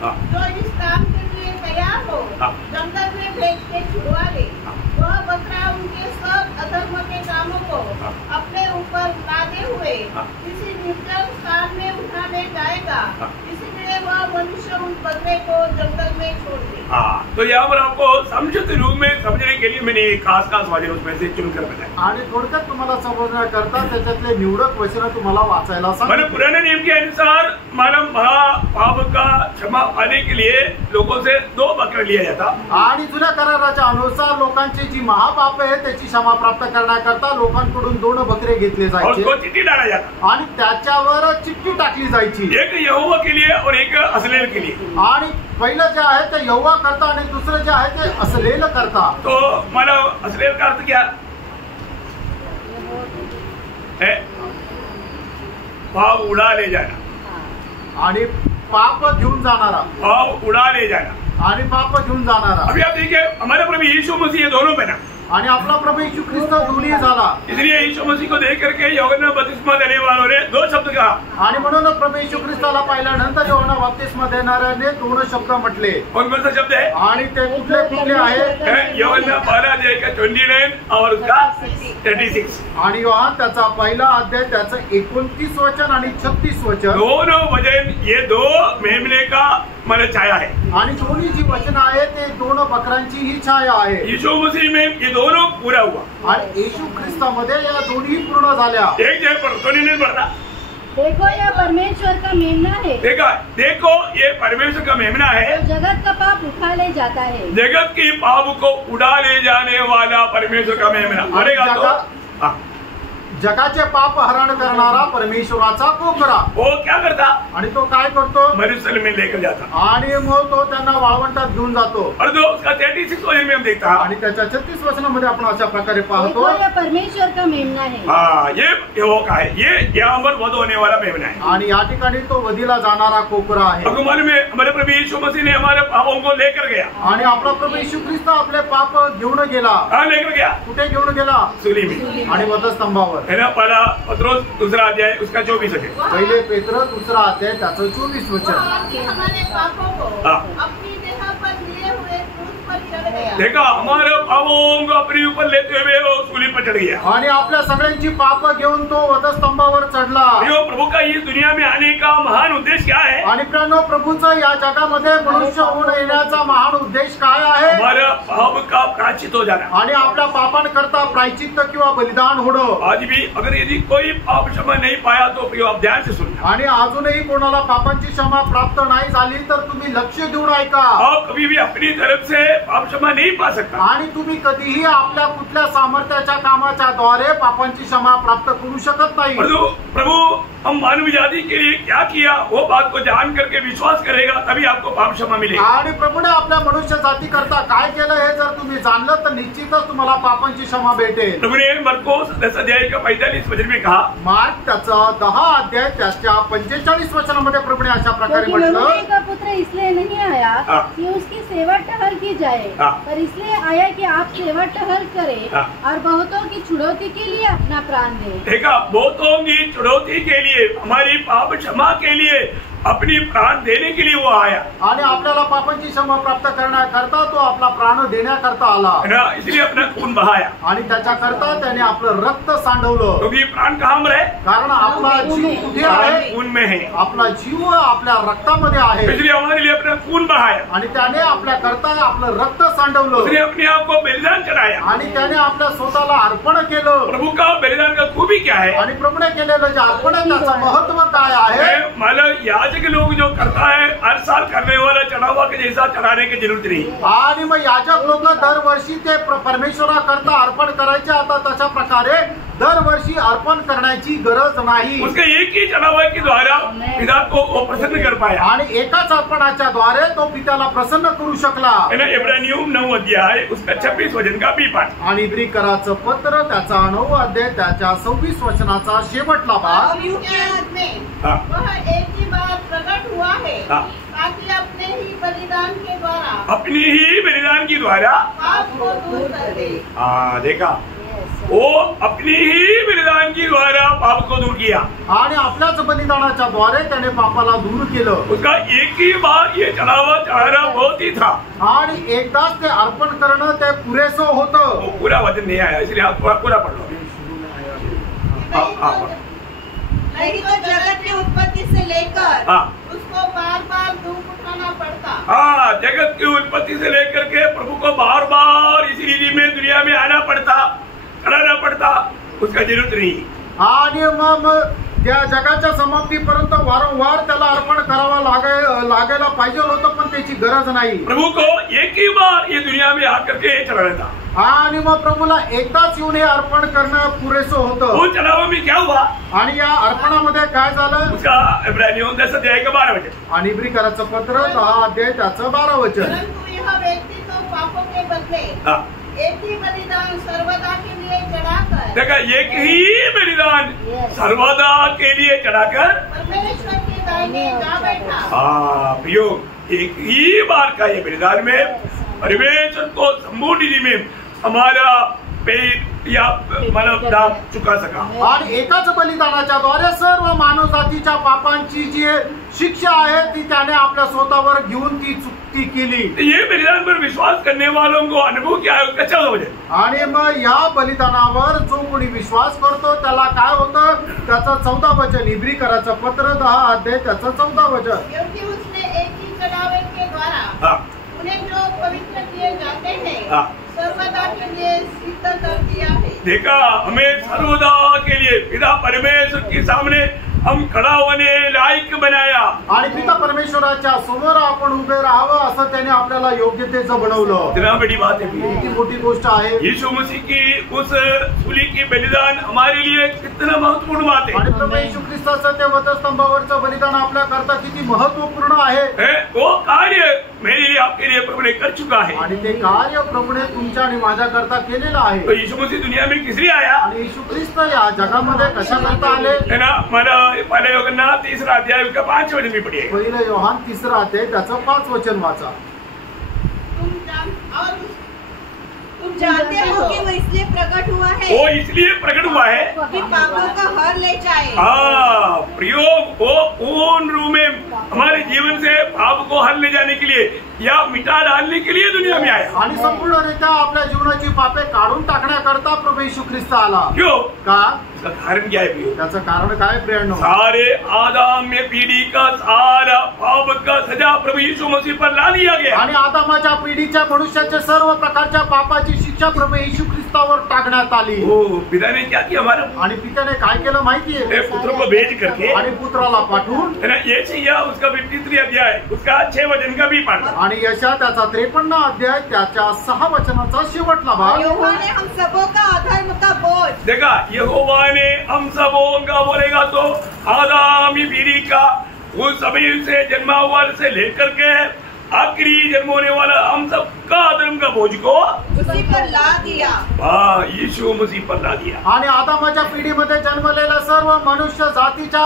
हाँ। जो इस काम के लिए तैयार हो हाँ। जंगल में भेज के छुड़वा ले। हाँ। वह बकरा उनके सब अधर्म के कामों को हाँ। अपने ऊपर लादे हुए हाँ। किसी निर्जल स्थान में उठाने जाएगा, हाँ। इसलिए वह मनुष्य उस बकरे को जंगल में छोड़ दे। तो यहाँ पर आपको समुचित रूप में समझने के लिए मैंने खास वचन उसमें से चुनकर बताया। आणि थोडक्यात तुम्हाला समजण्याकरता त्याच्यातले निवडक वचन तुम्हाला वाचायला मैंने सांगितले. पुराने नियम के अनुसार मानव महापाप का क्षमा पाने के लिए लोगों से 2 बकरे लिया जाता। आणि जुन्या कराराच्या अनुसार लोकांची जी महापाप आहे त्याची क्षमा प्राप्त करण्याकरता लोकांकडून 2 बकरे घेतले और जायचे उसको चिट्ठी डाला जाता, आणि त्याच्यावर चिठ्ठी टाकली जायची. एक यहोवा के लिए और एक असलेल के लिए। आणि पहिलं जे आहे ते यहोवा करता आणि दुसरं जे आहे ते असलेल करता. तो मानव असलेल का अर्थ क्या है? भाव उड़ा ले जाना, आणि पाप घेऊन जाणारा भाव उड़ा ले जाना। आणि पाप घेऊन जाणारा. अभी आप देखिए हमारे प्रभु यीशु मसीह ये दोनों पहना। आणि आपला प्रभू यीशु ख्रिस्त दोन्ही झाला. इसलिए यीशु मसीह को देख करके यूहन्ना बपतिस्मा देने वालों ने दो शब्द कहा. आणि म्हणून प्रभू यीशु ख्रिस्ताला पाहिल्यानंतर यूहन्ना बपतिस्मा देणाऱ्याने दोन शब्द म्हटले. कौन कौन सा शब्द है? आणि ते कुठले कुठले आहे? यूहन्ना पहला अध्याय का 29 और उसका 36. आणि योहान त्याचा पहिला अध्याय त्याचं 29 वचन आणि 36 वचन. दोनों वचन ये दो मेमने का मन छाया है. आणि दोन्ही जी वचन आहे ते दोन बकरांची ही छाया आहे. यीशु मसीह में ये दोनों पूरा हुआ. आणि येशू ख्रिस्तामध्ये या दोन्ही पूर्ण झाल्या. एक जय पर तो नहीं पढ़ता. देखो यह परमेश्वर का मेमना है. देखो ये परमेश्वर का मेमना है. जगत का पाप उठा ले जाता है. जगत की पाप को उड़ा ले जाने वाला परमेश्वर का मेमना. अरेगा तो जगाचे पाप हरण करणारा परमेश्वराचा कोकरा. वो क्या करता? आणि तो काय करतो? मरुस्थल में लेकर जाता. आणि मग तो त्यांना वाळवंटात घेऊन जातो. और जो उसका 36 वचन में हम देखता. आणि त्याच्या 36 वचनामध्ये आपण अशा प्रकारे पाहतो. देखो यह परमेश्वर का मेमना है. हाँ ये वो का है. ये यहाँ पर वध होने वाला मेमना है. आणि या ठिकाणी तो वधीला जाणारा कोकरा आहे. भगवान में हमारे प्रभु यीशु मसीह ने हमारे पापों को लेकर गया. आणि आपला प्रभू यीशु ख्रिस्त आपले पाप घेऊन गेला. कहाँ लेकर गया? कुठे घेऊन गेला? सूली में. आणि वधस्तंभावर. है ना. पहला पत्रोस दूसरा अध्याय उसका 24 वचन. पहिले पेत्र दूसरा अध्याय त्याचं 24 वचन. हमारे पापों को अपनी देह पर लिए हुए क्रूस पर चढ़ गया. देखा हमारे पापों को अपने ऊपर लेते हुए वो सूली पर चढ़ गया. आणि आपल्या सगळ्यांची पाप घेऊन तो वधस्तंभावर चढला. प्रभु का इस दुनिया में आने का महान उद्देश्य क्या है? आणि प्रियानो प्रभूचा या जगामध्ये मनुष्य होऊन येण्याचा महान उद्देश काय आहे? हमारा पाप का प्रायश्चित हो जाना. आणि आपल्या पापांकरता प्रायश्चित्त किंवा बलिदान होणं. आज भी अगर यदि कोई पाप क्षमा नहीं पाया तो प्रिय आप ध्यान से सुनना. आणि अजूनही कोणाला पापांची क्षमा प्राप्त नाही झाली तर तुम्ही लक्ष देऊन ऐका. आप कभी भी अपनी तरफ से पाप क्षमा नहीं पा सकता. आणि तुम्ही कधीही आपल्या कुठल्या सामर्थ्याच्या कामाच्या द्वारे पापांची क्षमा प्राप्त करू शकत नाही. प्रभु हम मानव जाति के लिए क्या किया वो बात को जान करके विश्वास करेगा तभी आपको पाप क्षमा मिलेगा. आणि प्रभूने आपल्या मनुष्य जाती करता काय केलं हे जर तुम्ही जाणलं तर निश्चितच तुम्हाला पापांची क्षमा भेटेल. प्रभु ने मरकोस 10 अध्याय का 45 वचन में कहा. मार्क त्याचा 10 अध्याय त्याच्या 45 वचनामध्ये प्रभूने अशा प्रकारे म्हटलं. का पुत्र इसलिए नहीं आया कि उसकी सेवा टहल की जाए पर इसलिए आया कि आप सेवा टहल करें और बहुतों की छुड़ौती के लिए अपना प्राण दें. देखा बहुतों की छुड़ौती के लिए हमारी पाप क्षमा के लिए अपनी प्राण देने के लिए वो आया. आणि आपल्याला पापांची क्षमा प्राप्त करण्याकरता तो आपला प्राण देण्याकरता आला. इसलिए अपना खून बहाया. आणि त्याच्याकरता त्याने आपलं रक्त सांडवलं. क्योंकि प्राण कहाँ में है? कारण आपला जीव कुठे आहे? खून में है. आपला जीव आपल्या रक्तामध्ये आहे. इसलिए हमारे लिए अपना खून बहाया. आणि त्याने आपल्या करता आपलं रक्त सांडवलं. उसने अपने आप को बलिदान चढ़ाया. आणि त्याने आपल्या स्वतःला अर्पण केलं. प्रभु का बलिदान का खूबी क्या है? आणि प्रभूने केलेलं जे अर्पण आहे त्याचं महत्व काय आहे? मला याजक लोग जो करता है हर साल करने वाला चढ़ावा के जैसा चढ़ाने की जरूरत नहीं. आणि मग याजक लोक दरवर्षी ते परमेश्वराकरता अर्पण करायचे. आता तशा प्रकारे दरवर्षी अर्पण करण्याची गरज नाही. उसके एक ही चढ़ावा के द्वारा पिता को वो प्रसन्न कर पाया. आणि एकाच अर्पणाच्या द्वारे तो पित्याला प्रसन्न करू शकला. इब्रानियों 9 अध्याय उसका 26 वचन का बी पाठ. आणि इब्रिकराचं पत्र त्याचा 9 अध्याय त्याच्या 26 वचनाचा शेवटला भाग. वह एक ही बार प्रकट हुआ है ताकि अपने ही बलिदान के द्वारा अपनी ही बलिदान की द्वारा पाप को दूर कर दे. देखा वो अपनी ही बलिदान की द्वारा पाप को दूर किया. आणि आपल्याच बलिदानाच्या द्वारे त्याने पापाला दूर केलं. उसका एक ही बार ये चढ़ावा चढ़ाना बहुत ही था. आणि एकदाच ते अर्पण करणं ते पुरेसं होतं. वो पूरा वचन नहीं आया इसलिए आप पूरा पढ़ लो. नहीं तो जगत की उत्पत्ति से लेकर उसको बार बार दुख उठाना पड़ता. हाँ जगत की उत्पत्ति से लेकर के प्रभु को बार बार इसी रीति में दुनिया में आना पड़ता, चढ़ाना पड़ता. उसका जरूरत नहीं. आणि मग त्या जगाच्या समाप्तीपर्यंत वारंवार त्याला अर्पण करावा लागायला पाहिजे होतं पण त्याची गरज नाही. प्रभु को एक ही बार ये दुनिया में आकर के चढ़ाना था. आणि मग प्रभूला एकदाच येऊन हे अर्पण करणं पुरेसं होतं. वो चढ़ावा में क्या हुआ? आणि या अर्पणामध्ये काय झालं? उसका इब्रानियों 10 अध्याय का 12 वचन. आणि इब्रिकराचं पत्र 10 अध्याय त्याचं 12 वचन. परंतु यह व्यक्ति तो पापों के बदले एक ही बलिदान सर्वदा के लिए चढ़ाकर देखा एक ही बलिदान सर्वदा के लिए चढ़ाकर परमेश्वर के दाहिने जा बैठा. प्रियो एक ही बार का ये बलिदान में परमेश्वर को संपूर्ण रीति में हमारा पे या मतलब दाम चुका सका। आणि एकाच बलिदानाच्या द्वारे सर्व मानवजातीच्या पापांची जी शिक्षा आहे ती त्याने आपल्या स्वतःवर घेऊन ती चुकती केली। ये बलिदान पर विश्वास करने वालों को अनुभव क्या है उसका 14 वचन। आणि मग या बलिदानावर जो कोणी विश्वास करतो त्याला काय होतं त्याचं 14 वचन, इब्री कराचं पत्र 10 अध्याय त्याचं 14 वचन। क्योंकि उसने एक ही चढ़ावे के द्वारा उन्हें जो पवित्र किए जाते हैं सर्वदा के लिए सिद्ध कर दिया है। देखा, हमें सर्वदा के लिए पिता परमेश्वर के सामने हम खड़ा होने लायक बनाया। आणि पिता परमेश्वराच्या समोर आपण उभे राहावं असं त्याने आपल्याला योग्यतेचं बनवलं। इतना बड़ी बात है, किती मोठी गोष्ट आहे। यीशु मसीह की उस सूली की बलिदान हमारे लिए कितना महत्वपूर्ण बात है। आणि प्रभू येशू ख्रिस्ताचं ते वधस्तंभावरचं बलिदान आपल्या करता किती महत्वपूर्ण आहे। वो कार्य मेरे लिए आपके लिए प्रभु ने कर चुका है। आणि ते कार्य प्रभूने तुमच्या आणि माझ्या करता केलेलं आहे। तो यीशु मसीह दुनिया में किस लिए आया? आणि येशू ख्रिस्त या जगामध्ये कशा करता आले? है ना, हमारा पहले योहन्ना 3 अध्याय उसका 5 वचन भी पढ़िए। पहिलं योहान 3 अध्याय त्याचं 5 वचन वाचा। तुम जानते हो कि वो इसलिए प्रकट हुआ है, वो इसलिए प्रकट हुआ है कि पापों का हर ले जाए। प्रियो, वो पूर्ण रूप में हमारे जीवन से पाप को हल ले जाने के लिए या मिटा डालने के लिए दुनिया में आया। आणि संपूर्णरित्या आपल्या जीवनाची पापे काढून टाकण्याकरता प्रभू येशू ख्रिस्त आला। क्यों? का? इसका कारण क्या है प्रियो? त्याचं कारण काय प्रियांनो? सारे आदम में पीढ़ी का सारा पाप का सजा प्रभू यीशु मसीह पर ला दिया गया। आणि आदमाच्या पिढीच्या मनुष्याच्या सर्व प्रकारच्या पापाची शिक्षा प्रभू येशू ख्रिस्तावर टाकण्यात आली। वो पिता ने क्या किया हमारा? आणि पित्याने काय केलं माहितीये? पुत्र को भेज करके आणि पुत्राला पाठवून है ना, ये चाहिए उसका 53 अध्याय उसका 6 वचन का भी पाठ। आणि यशा त्याचा 53 अध्याय त्याच्या 6 वचनाचा शेवटला भाग। यहोवा ने हम सबों का अधर्म का बोझ, देखा, यहोवा ने हम सबों का बोलेगा तो आदमी पीढ़ी का उस समय से जन्मा हुआ से लेकर के आखिरी जन्म होने वाला हम सबका अधर्म का बोझ को उसी पर ला दिया। यीशु मसीह पर ला दिया। आणि आदमाच्या पिढीमध्ये जन्मलेल्या सर्व मनुष्य जातीच्या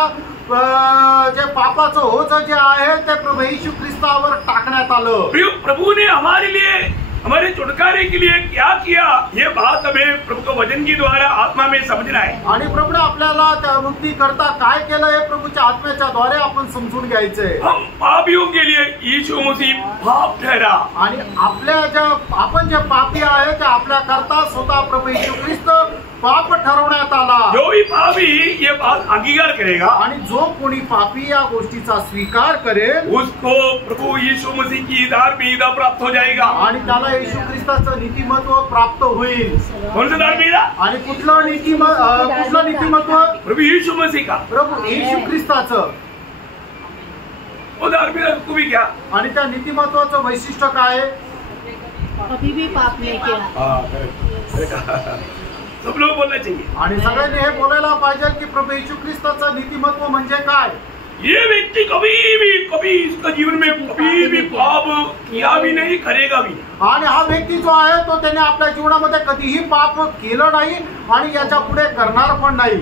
जे पापाचं ओझं जे आहे ते प्रभू येशू ख्रिस्तावर टाकण्यात आलं। प्रभु ने हमारे लिए हमारे छुटकारे के लिए क्या किया, ये बात हमें प्रभु को वचन के द्वारा आत्मा में समझना है। आणि प्रभूने आपल्याला त्या मुक्ती करता काय केलं हे प्रभूच्या आत्म्याच्या द्वारे आपण समजून घ्यायचंय। हम पापियों के लिए यीशु मसीह पाप ठहरा। आणि आपल्या ज्या आपण जे पापी आहे ते आपल्या करता स्वतः प्रभू येशू ख्रिस्त पाप ठरवण्यात आला। जो भी पापी ये बात अंगीकार करेगा आणि जो कोणी पापी या गोष्टीचा स्वीकार करेल उसको प्रभु यीशु मसीह की धार्मिकता प्राप्त हो जाएगा। आणि त्याला येशू ख्रिस्ताचं नीतिमत्व प्राप्त होईल। कौन सा धार्मिकता? आणि कुठलं नीतिमत्व? प्रभु यीशु मसीह का, प्रभू येशू ख्रिस्ताचं। वो धार्मिकता को भी क्या? आणि त्या नीतिमत्वाचं वैशिष्ट्य काय आहे? कभी भी पाप नहीं किया। सब लोग बोलना चाहिए। आणि सगळ्यांनी हे बोलायला पाहिजे की प्रभू येशू ख्रिस्ताचं नीतिमत्व म्हणजे काय। ये व्यक्ति कभी इसका जीवन में कभी भी पाप किया भी नहीं, करेगा भी नहीं। आणि हा व्यक्ती जो आहे तो त्याने आपल्या जीवनामध्ये कधीही पाप केलं नाही आणि याच्या पुढे करणार पण नाही।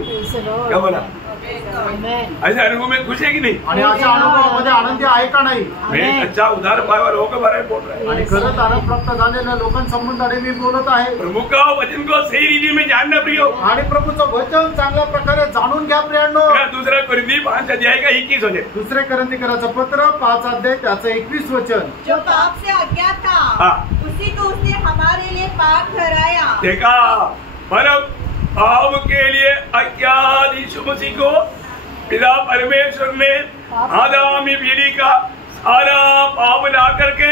क्या बोला? ऐसे अनुभव में खुश है कि नहीं? आणि अशा अनुभवामध्ये आनंदी आहे का नाही? मैं अच्छा उधार पाया लोगों के बारे में बोल रहा है। आणि खरंच आनंद प्राप्त झालेल्या लोकांसंबंधाने मी बोलत आहे। प्रभु का वचन को सही रीति में जानना प्रियो। आणि प्रभूचं वचन चांगल्या प्रकारे जाणून घ्या प्रियांनो। दूसरा कोरिन्थी 5 अध्याय का 21 वचन। दुसरे कोरिन्थीकराचं पत्र 5 अध्याय त्याचं 21 वचन। जो पाप से अज्ञात था उसी को उसने हमारे लिए पाप ठहराया। देखा, परम पाप के लिए अज्ञात यीशु मसीह को पिता परमेश्वर ने आदमी पीढ़ी का सारा पाप ला करके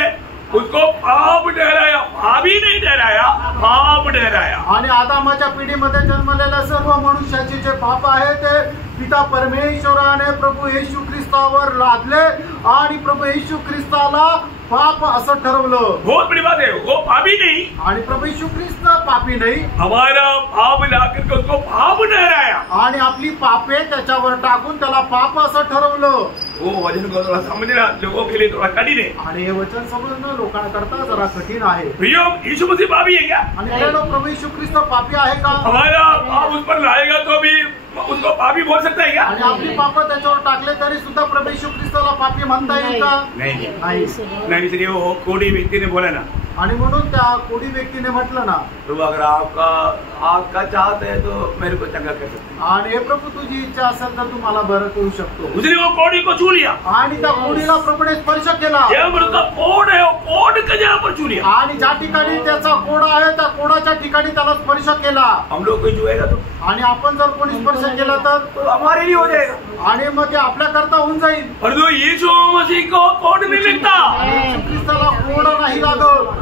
उसको पाप ठहराया। पापी नहीं ठहराया, पाप ठहराया। आणि आदामाच्या पिढीमध्ये जन्मलेल्या सर्व मनुष्याचे जे पाप आहे ते पिता परमेश्वराने प्रभू येशू ख्रिस्तावर लादले आणि प्रभू येशू ख्रिस्ताला पाप असं ठरवलं। बहुत बड़ी बात है, वो पापी नहीं। आणि प्रभू येशू ख्रिस्त पापी नाही, हमारा पाप ला करके उसको पाप ठहराया। आणि आपली पापे त्याच्यावर टाकून त्याला पाप असं ठरवलं। वो वचन को थोड़ा समझना लोगों के लिए थोड़ा कठिन है। आणि हे वचन समजणं लोकांकरता जरा कठीण आहे। प्रियो, यीशु मसीह पापी है क्या? आणि प्रभू येशू ख्रिस्त पापी आहे का? हमारा पाप उस पर लाएगा तो भी उसको पापी बोल सकता है क्या? आणि आपली पाप त्याच्यावर टाकले तरी सुद्धा प्रभू येशू ख्रिस्ताला पापी म्हणता येईल का? नहीं। नाही। नहीं, इसलिए वो कोड़ी व्यक्ति ने बोला ना, आणि म्हणून त्या कोडी व्यक्तीने म्हटलं ना, प्रभु अगर आपका चाहत है तो मेरे को चंगा कर सकते हैं। आणि हे प्रभू तुझी इच्छा असेल तर तू मला बरं करू शकतो। उसने वो कोड़ी को छू लिया आणि त्या कोडीला प्रभूने स्पर्श केला ये मृत कोड है वो कोड के जगह पर छू लिया आणि ज्या ठिकाणी त्याचा कोडा आहे त्या कोडाच्या ठिकाणी त्याला स्पर्श केला। हम लोग कोई छुएगा तो आणि आपण जर कोणी स्पर्श केला तर हमारे लिए हो जाएगा आणि मग ते आपल्या करता होऊन जाईल। परंतु यीशु मसीह को कोड नहीं मिलता येशू ख्रिस्ताला कोडा नाही लागत।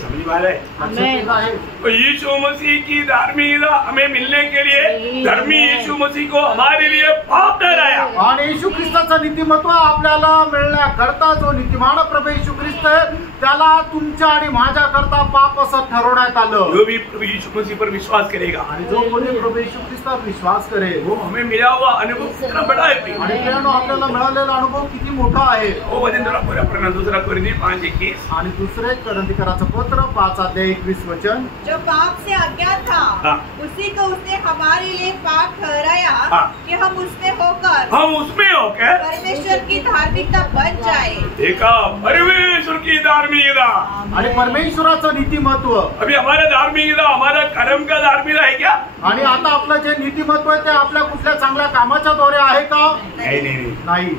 समझ में आ रहा है? तो यीशु मसीह की धार्मिकता हमें मिलने के लिए धर्मी यीशु मसीह को हमारे लिए पाप ठहराया आणि येशू ख्रिस्ताचं नीतिमत्व आपल्याला मिळण्याकरता जो नीतिमान प्रभू येशू ख्रिस्त आहे त्याला तुमच्या आणि माझ्या करता पाप असं ठरवण्यात आलं। जो भी प्रभु यीशु मसीह पर विश्वास करेगा आणि जो कोणी प्रभू येशू ख्रिस्तावर विश्वास करेल वो हमें मिला हुआ अनुभव कितना बड़ा है प्रिय। आणि प्रियानो आपल्याला मिळालेला अनुभव किती मोठा आहे। वो वचन जरा पूरा पढ़ना, दूसरा कोरिन्थी 5:21 आणि दुसरे कोरिन्थीकराचं पत्र 5:21 वचन, जो पाप से अज्ञात था उसी को उसने हमारे लिए पाप ठहराया कि हम उसमें होकर परमेश्वर की धार्मिकता बन जाए। देखा परमेश्वर की धार्मिकता आणि परमेश्वराचं नीतिमत्व। अभी हमारा धार्मिकता हमारा कर्म का धार्मिकता है क्या? आणि आता आपलं जे नीतिमत्व आहे ते आपल्या कुठल्या चांगल्या कामाच्या द्वारे आहे का? नाही।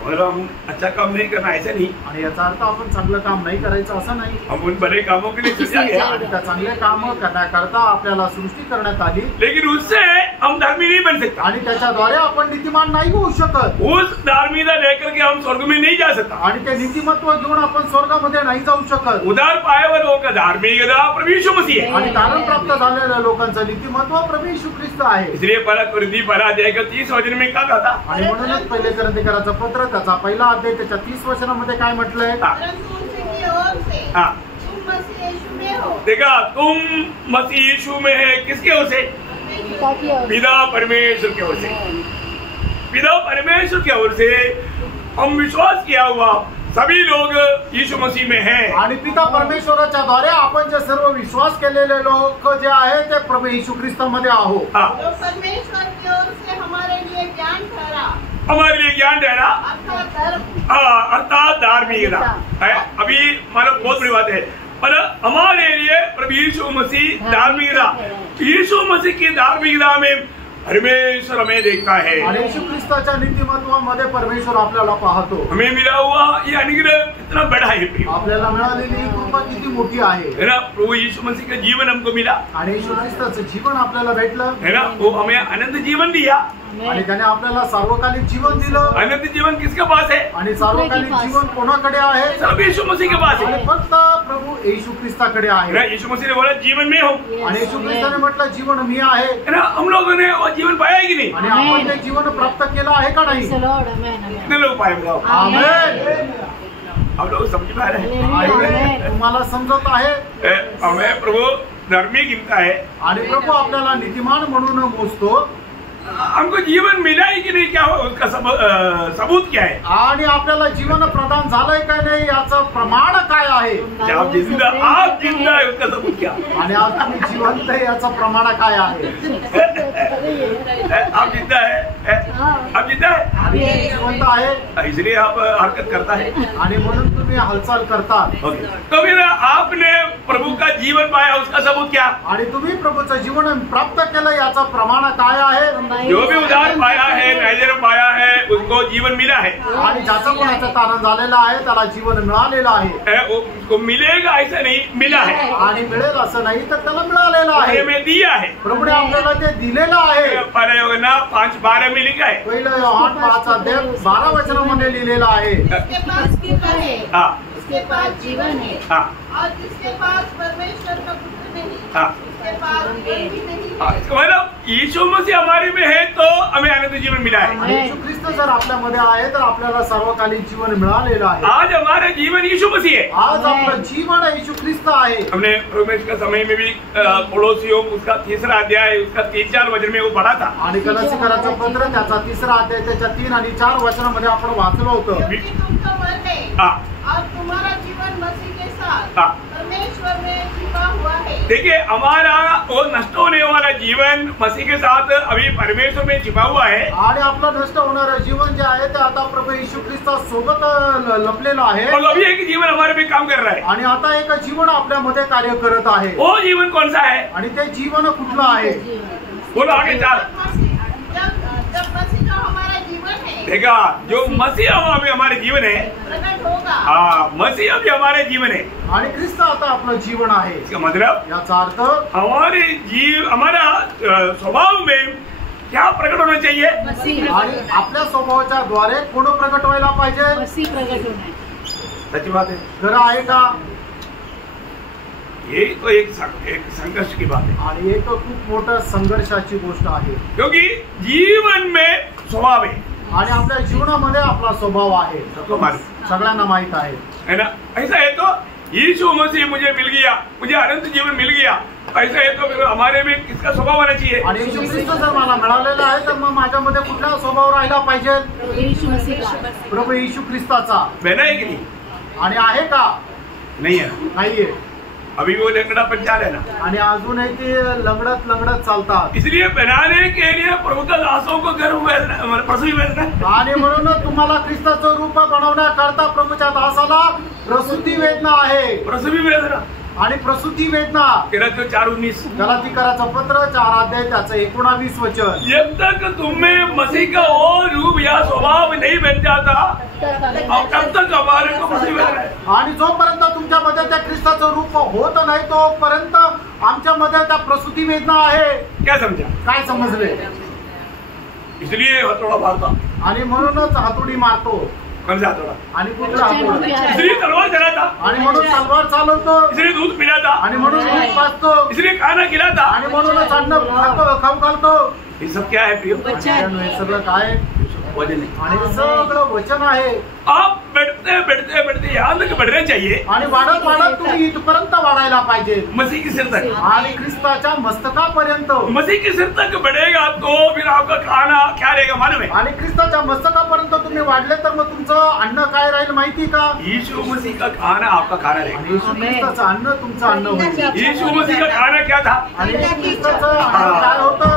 और हम अच्छा काम नहीं करना ऐसा नहीं, आणि याचा अर्थ आपण चांगलं काम नाही करायचं असं नाही। हम उन बड़े कामों के लिए सृजा गया आणि त्या चांगले काम करण्याकरता आपल्याला सृष्टी करण्यात आली, लेकिन उससे हम धर्मी नहीं बन सकता आणि त्याच्याद्वारे आपण नीतिमान नाही होऊ शकत। उस धार्मिकता लेकर के हम स्वर्ग में नहीं जा सकता आणि ते नीतिमत्व घेऊन आपण स्वर्गामध्ये नाही जाऊ शकत। उधार पाए हुए लोगों का धार्मिकता प्रभु यीशु मसीह है। आणि तारण प्राप्त झालेल्या लोकांचं नीतिमत्व प्रभू येशू ख्रिस्त आहे। इसलिए पहला कोरिन्थी 30 वचन में क्या कहा था? आणि म्हणूनच पहिले कोरिन्थीकराचं पत्र त्याचा पहिला अध्याय त्याच्या 30 वचनामध्ये काय म्हटलंय? परंतु उसी की ओर से तुम मसीह यीशु में हो। देखा, तुम मसीह यीशु में है, किसके ओर से? पिता परमेश्वर की ओर से। पिता परमेश्वर की or say Hum Vishwas KIA हुआ सभी लोग यीशु मसीह में हैं। आणि पिता परमेश्वराच्या द्वारे आपण जे सर्व विश्वास केलेले लोक जे आहे ते प्रभू येशू ख्रिस्तामध्ये आहोत। जो परमेश्वर की ओर से हमारे लिए ज्ञान ठहरा, हमारे लिए ज्ञान ठहरा अर्थात धार्मिकता है। अभी मतलब बहुत बड़ी बात है, पर हमारे लिए प्रभु यीशु मसीह धार्मिकता, यीशु मसीह की धार्मिकता में परमेश्वर हमें देखता है। आणि येशू ख्रिस्ताच्या नीतिमत्वामध्ये परमेश्वर आपल्याला पाहतो। हमें मिला हुआ ये अनुग्रह कितना बड़ा है प्रिय। आपल्याला मिळालेली ही कृपा किती मोठी आहे, है ना? प्रभु यीशु मसीह का जीवन हमको मिला, आणि येशू ख्रिस्ताचं जीवन आपल्याला भेटलं, है ना? वो हमें अनंत जीवन दिया, आणि त्याने आपल्याला सार्वकालिक जीवन दिलं। अनंत जीवन किसके पास है? आणि सार्वकालिक जीवन कोणाकडे आहे? सब यीशु मसीह के पास आणि है। फक्त प्रभू येशू ख्रिस्ताकडे है ना? आहे। यीशु मसीह ने बोला जीवन में हूँ, आणि येशू ख्रिस्ताने म्हटलं जीवन मी आहे। है ना? हम लोगों ने वो जीवन पाया कि नहीं? आणि आपण ते जीवन प्राप्त केलं आहे का नाही? कितने लोग पाए बताओ? आमेन। हम लोग समझ पा रहे हैं? आणि तुम्हाला समजत आहे? हमें प्रभु धर्मी गिनता है, आणि प्रभू आपल्याला नीतिमान म्हणून मोजतो। हमको जीवन मिला है कि नहीं, क्या उसका सबूत क्या है? आणि आपल्याला जीवन प्रदान झालंय का नाही याचं प्रमाण काय आहे? आप जिंदा है उसका सबूत क्या? आणि आज तुम्ही जिवंत आहे याचं प्रमाण काय आहे? आप जिंदा है, आप जिंदा है, आणि जिवंत आहे इसलिए आप हरकत करता है। आणि म्हणून तुम्ही हालचाल करता। तो फिर आपने प्रभु का जीवन पाया, उसका सबूत क्या? आणि तुम्ही प्रभूचं जीवन प्राप्त केलं याचं प्रमाण काय आहे? जो भी उधार पाया है, नजर पाया है, उसको जीवन मिला है। आणि ज्याचं कोणाचं तारण झालेलं आहे त्याला जीवन मिळालेलं आहे। उसको मिलेगा ऐसा नहीं, मिला है। आणि मिळेल असं नाही तर त्याला मिळालेलं आहे, हमें दिया है। प्रभूने आपल्याला ते दिलेलं आहे। 5:12 में लिखा है। पहिलं योहान 5:12 वचनामध्ये लिहिलेलं आहे। जिसके पास कृपा है, हाँ जिसके पास जीवन है, हाँ और जिसके पास परमेश्वर का पुत्र नहीं, हाँ उसके पास कोई भी नहीं। मतलब यीशु मसीह हमारे में है तो हमें अनंत जीवन मिला है। आणि येशू ख्रिस्त जर आपल्यामध्ये आहे तर आपल्याला सर्वकालीन जीवन मिळालेलं आहे। आज हमारा जीवन यीशु मसीह है। आज आपलं जीवन येशू ख्रिस्त आहे। हमने रोमेश का समय में भी कोलोसियों उसका 3रा अध्याय उसका 3-4 वचन में वो पढ़ा था। आणि कलसीकराचं पत्र त्याचा 3रा अध्याय त्याच्या 3 आणि 4 वचनामध्ये आपण वाचलं होतं। क्योंकि तुमका मरने हाँ और तुम्हारा जीवन मसीह के साथ हाँ परमेश्वर में छिपा हुआ है। देखिए हमारा वो नष्ट होने वाला जीवन मसीह के साथ अभी परमेश्वर में छिपा हुआ है आणि आपलं नष्ट होणारं जीवन जे आहे ते आता प्रभू येशू ख्रिस्ता सोबत लपलेलं आहे और अभी एक जीवन हमारे में काम कर रहा है आणि आता एक जीवन आपल्यामध्ये कार्य करत आहे वो जीवन कौन सा है आणि ते जीवन कुठलं आहे बोलो आगे चाल जब मसीह जो हमारा जीवन है देखा जो मसीह अभी हमारे जीवन है प्रकट होगा हाँ मसीह अभी हमारे जीवन है आणि ख्रिस्त आता आपलं जीवन आहे इसका मतलब याचा अर्थ हमारा स्वभाव में क्या प्रकट होना चाहिए मसीह आणि आपल्या स्वभावाच्या द्वारे कोण प्रकट व्हायला पाहिजे मसीह प्रकट होना है. सच्ची बात है खरं आहे का ये तो एक संघर्ष की बात है आणि एक खूप मोठं संघर्षाची गोष्ट आहे क्योंकि जीवन में स्वभाव है आणि आपल्या जीवनामध्ये आपला स्वभाव आहे सबको मालूम सगळ्यांना माहित आहे है ना ऐसा है तो यीशु मसीह मुझे मिल गया मुझे अनंत जीवन मिल गया ऐसा है तो फिर हमारे में किसका स्वभाव होना चाहिए आणि येशू ख्रिस्त जर मला मिळालेला आहे तर मग माझ्यामध्ये कुठला स्वभाव राहिला पाहिजे यीशु मसीह का. प्रभू येशू ख्रिस्ताचा बहना है कि नहीं आणि आहे का नहीं है नाहीये अभी वो लंगड़ा पंचाल है ना आणि अजूनही ते लंगडत चालतात इसलिए बनाने के लिए प्रभुता दासों को गर्व प्रसूति वेदना आणि म्हणून तुम्हाला ख्रिस्ताचं रूप बनवण्याकरता प्रभूच्या दासाला प्रसूती वेदना आहे प्रसूति वेदना आणि प्रसूती वेदना गलातियों 4:19 गलातीकराचं पत्र 4 अध्याय त्याचं 19 वचन जब तक तुम्हें मसीह का वो रूप या स्वभाव नहीं बन जाता और तब तक हमारे को प्रसूति वेदना है आणि जोपर्यंत तुमच्यामध्ये त्या ख्रिस्ताचं रूप होत नाही तोपर्यंत आमच्यामध्ये त्या प्रसूती वेदना आहे. क्या समझा काय समजले इसलिए हथौड़ा मारता आणि म्हणूनच हातोडी मारतो कौन सा हथौड़ा आणि कुठला हातोडी इसलिए तलवार चलाता आणि म्हणून तलवार चालवतो इसलिए दूध पिलाता आणि म्हणून दूध पाजतो इसलिए खाना खिलाता आणि म्हणूनच अन्न खाऊ घालतो. ये सब क्या है प्रियो मित्रांनो, हे सगळं काय वजन है आणि हे सगळं वचन आहे. आप बढ़ते यहाँ तक बढ़ना चाहिए आणि वाढत तुम्ही इथपर्यंत वाढायला पाहिजे मसीह की सिर तक आणि ख्रिस्ताच्या मस्तकापर्यंत. मसीह की सिर तक बढ़ेगा तो फिर आपका खाना क्या रहेगा मालूम है आणि ख्रिस्ताच्या मस्तकापर्यंत तुम्ही वाढले तर मग तुमचं अन्न काय राहील माहिती का यीशु मसीह का खाना आपका खाना रहेगा. आणि येशू ख्रिस्ताचं अन्न तुमचं अन्न होईल. यीशु मसीह का खाना क्या था आणि येशू ख्रिस्ताचं अन्न काय होतं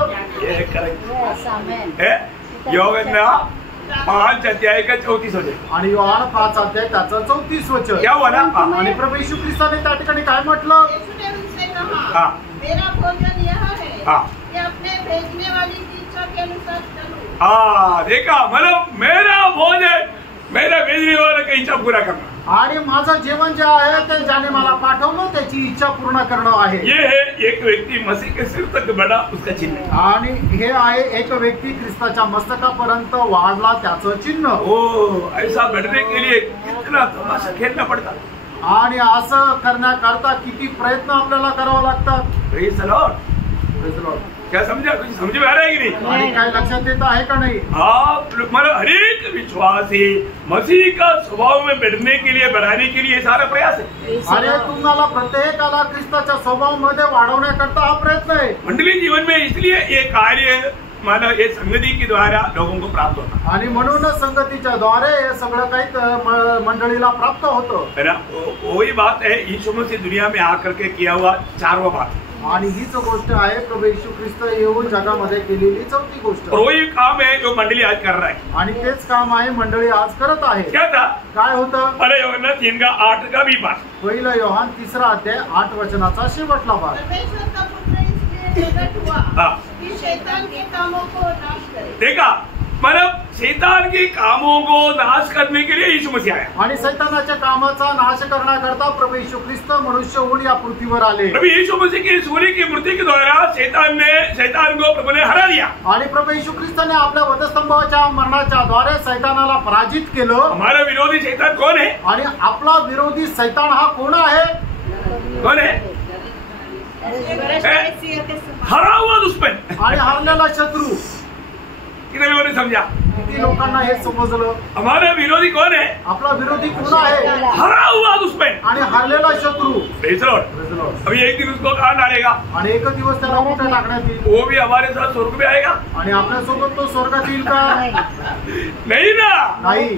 ये करेक्ट आमेन. है यूहन्ना 5 अध्याय का 34 वचन. आणि योहान 5 अध्याय त्याचं 34 वचन. क्या हुआ ना आणि प्रभू येशू ख्रिस्ताने त्या ठिकाणी काय म्हटलं यीशु ने उनसे कहा हाँ. मेरा भोजन यह है हाँ. कि अपने भेजने वाली की इच्छा के अनुसार चलूं. हाँ देखा मतलब मेरा भोजन मेरा भेजने वाला का इच्छा पूरा करना आणि माझं जेवण जे आहे ते ज्याने मला पाठवलं त्याची इच्छा पूर्ण करणं आहे. ये है एक व्यक्ति मसीह के सिर तक बढ़ा उसका चिन्ह. आणि हे आहे एक व्यक्ति ख्रिस्ताच्या मस्तकापर्यंत वाढला त्याचं चिन्ह. ओ ऐसा बढ़ने के लिए कितना तमाशा खेलना पड़ता. आणि असं करण्याकरता किती प्रयत्न आपल्याला करावं लागतात. Praise the Lord. Praise the Lord. क्या समझा कुछ समझ में आ रहा है कि नहीं आणि काय लक्षात येत आहे का नाही. आप मतलब हर एक विश्वासी मसीह का स्वभाव में बढ़ने के लिए बढ़ाने के लिए सारा प्रयास है. अरे तुम्हाला प्रत्येकाला ख्रिस्ताच्या स्वभावामध्ये वाढवण्याकरता हा प्रयत्न आहे. मंडली जीवन में इसलिए ये कार्य मानो ये संगति के द्वारा लोगों को प्राप्त होता आणि म्हणूनच संगतीच्या द्वारे हे सगळं काही मंडळीला प्राप्त होतं. है ना. वही बात है यीशु मसीह दुनिया में आकर के किया हुआ 4वां बात. आणि हीच गोष्ट आहे प्रभू येशू ख्रिस्त येऊन जगामध्ये केलेली 4थी गोष्ट. और वही काम है जो मंडली आज कर रहा है. आणि तेच काम आहे मंडळी आज करत आहे. क्या था काय होतं पहले यूहन्ना 3 का 8 का भी बात. पहिलं योहान 3 अध्याय 8 वचनाचा शेवटला भाग. परमेश्वर का पुत्र इसलिए प्रकट हुआ हाँ. कि शैतान के कामों को नाश करे. देखा मतलब शैतान के कामों को नाश करने के लिए यीशु मसीह आया. आणि सैतानाच्या कामाचा नाश करण्याकरता प्रभू येशू ख्रिस्त मनुष्य होऊन या पृथ्वीवर आले. प्रभु यीशु मसीह की सूर्य की मूर्ति के द्वारा शैतान को प्रभु ने हरा दिया. आणि प्रभू येशू ख्रिस्ताने आपल्या वधस्तंभाच्या मरणाच्या द्वारे सैतानाला पराजित केलं. हमारा विरोधी शैतान कौन है आणि आपला विरोधी सैतान हा कोण आहे. कौन है हरा हुआ दुश्मन. आणि हरलेला शत्रू. कितने लोगों ने समझा किती लोकांना हे समजलं. हमारा विरोधी कौन है आपला विरोधी कोण आहे. हरा हुआ दुश्मन. आणि हरलेला शत्रू. Praise the Lord. अभी एक दिन उसको कहाँ डालेगा आणि एक दिवस त्याला कुठे टाकण्यात येईल. वो भी हमारे साथ स्वर्ग में आएगा आणि आपल्यासोबत तो स्वर्गात येईल का. नहीं ना. नाही.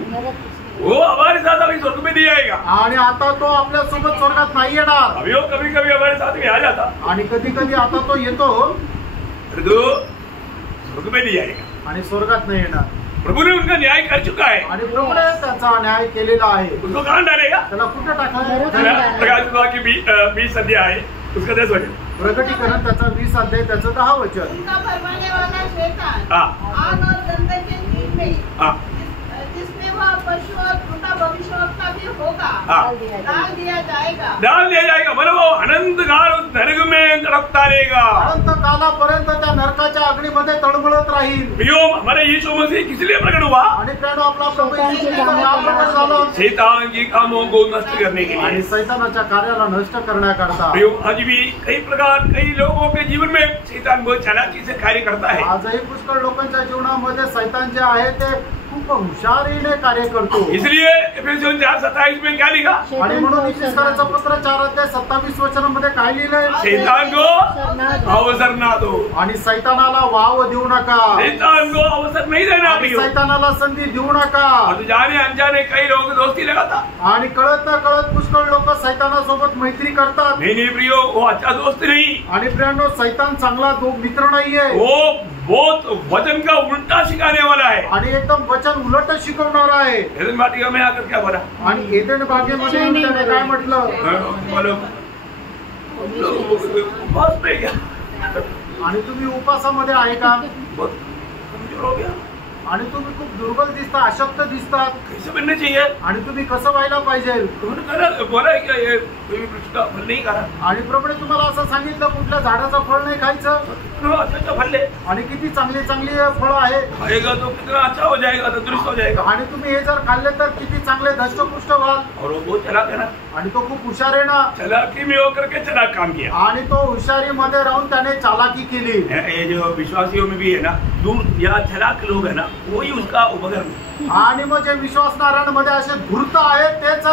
वो हमारे साथ अभी स्वर्ग में नहीं आएगा। आणि आता तो आपल्या सोबत स्वर्गात नाही येणार। अभी वो कभी कभी हमारे साथ में आ जाता आणि कधी कधी आता तो येतो तो स्वर्ग में नहीं आएगा आणि स्वर्गात नाही येणार। प्रभु ने उनका न्याय कर चुका है आणि प्रभूने त्याचा न्याय केलेला आहे। उसको कहाँ डालेगा? त्याला कुठे टाकलं? प्रकाश विभाग की 20 अध्याय है, उसका 10 वचन। प्रकटीकरण त्याचा 20 अध्याय त्याचं 10 वचन। उनका भरमाने वाला शैतान हाँ आग और गंधक के दिन में हाँ जिसमें वह पशु और झूठा भविष्यवक्ता भी होगा हाँ डाल दिया जाएगा। डाल दिया जाएगा, मतलब वो अनंत काल उस नरक में तड़पता रहेगा। अनंत कालापर्यंत त्या नरकाच्या अग्नीमध्ये तळमळत राहील। प्रियो, हमारा यीशु मसीह किस लिए प्रकट हुआ? आणि प्रेम आपला प्रभू येशू ख्रिस्त का प्रकट झाला शैतान की कामों को नष्ट करने के आणि लिए। सैतानाच्या कार्याला नष्ट करण्याकरता। प्रियो, आज भी कई लोगों के जीवन में शैतान बहुत चालाकी से कार्य करता है। आजही पुष्कळ लोकांच्या जीवनामध्ये सैतान जे आहे ते खूप हुशारीने कार्य करतो। इसलिए एफेसियों 4:27 में क्या लिखा? आणि म्हणून इफिसियोंचं पत्र 4:27 वचनामध्ये काय लिहिलंय? शैतान को अवसर ना दो। आणि सैतानाला वाव देऊ नका। शैतान को अवसर नहीं देना आणि प्रियो। सैतानाला संधी देऊ नका। और जाने अनजाने कई लोगों की दोस्ती लगाता। आणि कळत न कळत पुष्कळ लोक सैतानासोबत मैत्री करतात। नहीं प्रियो, वो अच्छा दोस्त नहीं। आणि प्रियांनो, सैतान चांगला मित्र नाहीये। वो बहुत वचन का उल्टा सिखाने वाला है। आणि एकदम वचन उलट शिकवणार आहे। एदन वाटिका में आकर क्या बोला? आणि एदेन बागेमध्ये येऊन त्याने काय म्हटलं? बोलो उपवास में क्या? आणि तुम्ही उपासामध्ये आहे का? बहुत कमजोर हो गया आणि तुम्ही खूप दुर्बल दिसता, अशक्त दिसतात। कैसे बनना चाहिए? आणि तुम्ही कसं व्हायला पाहिजे? उन्होंने कहा बोला क्या ये कोई वृक्ष का फल नहीं खा। आणि प्रभूने तुम्हाला असं सांगितलं कुठल्या झाडाचं फळ नाही खायचं। अच्छा फल ले आणि किती चांगली चांगली फळं आहेत। खाएगा तो कितना अच्छा हो जाएगा, तंदुरुस्त हो जाएगा। आणि तुम्ही हे जर खाल्ले तर किती चांगले धष्टपुष्ट व्हाल। और वो बहुत चलाक है ना। आणि तो खूप हुशार आहे ना। चलाकी में होकर के चलाक काम किया। आणि तो हुशारीमध्ये राहून त्याने चालाकी केली। ये जो विश्वासियों में भी है ना, दूर या चलाक लोग है ना, वही उसका उपकरण। आणि मग जे विश्वासणाऱ्यांमध्ये असे धूर्त आहेत तेच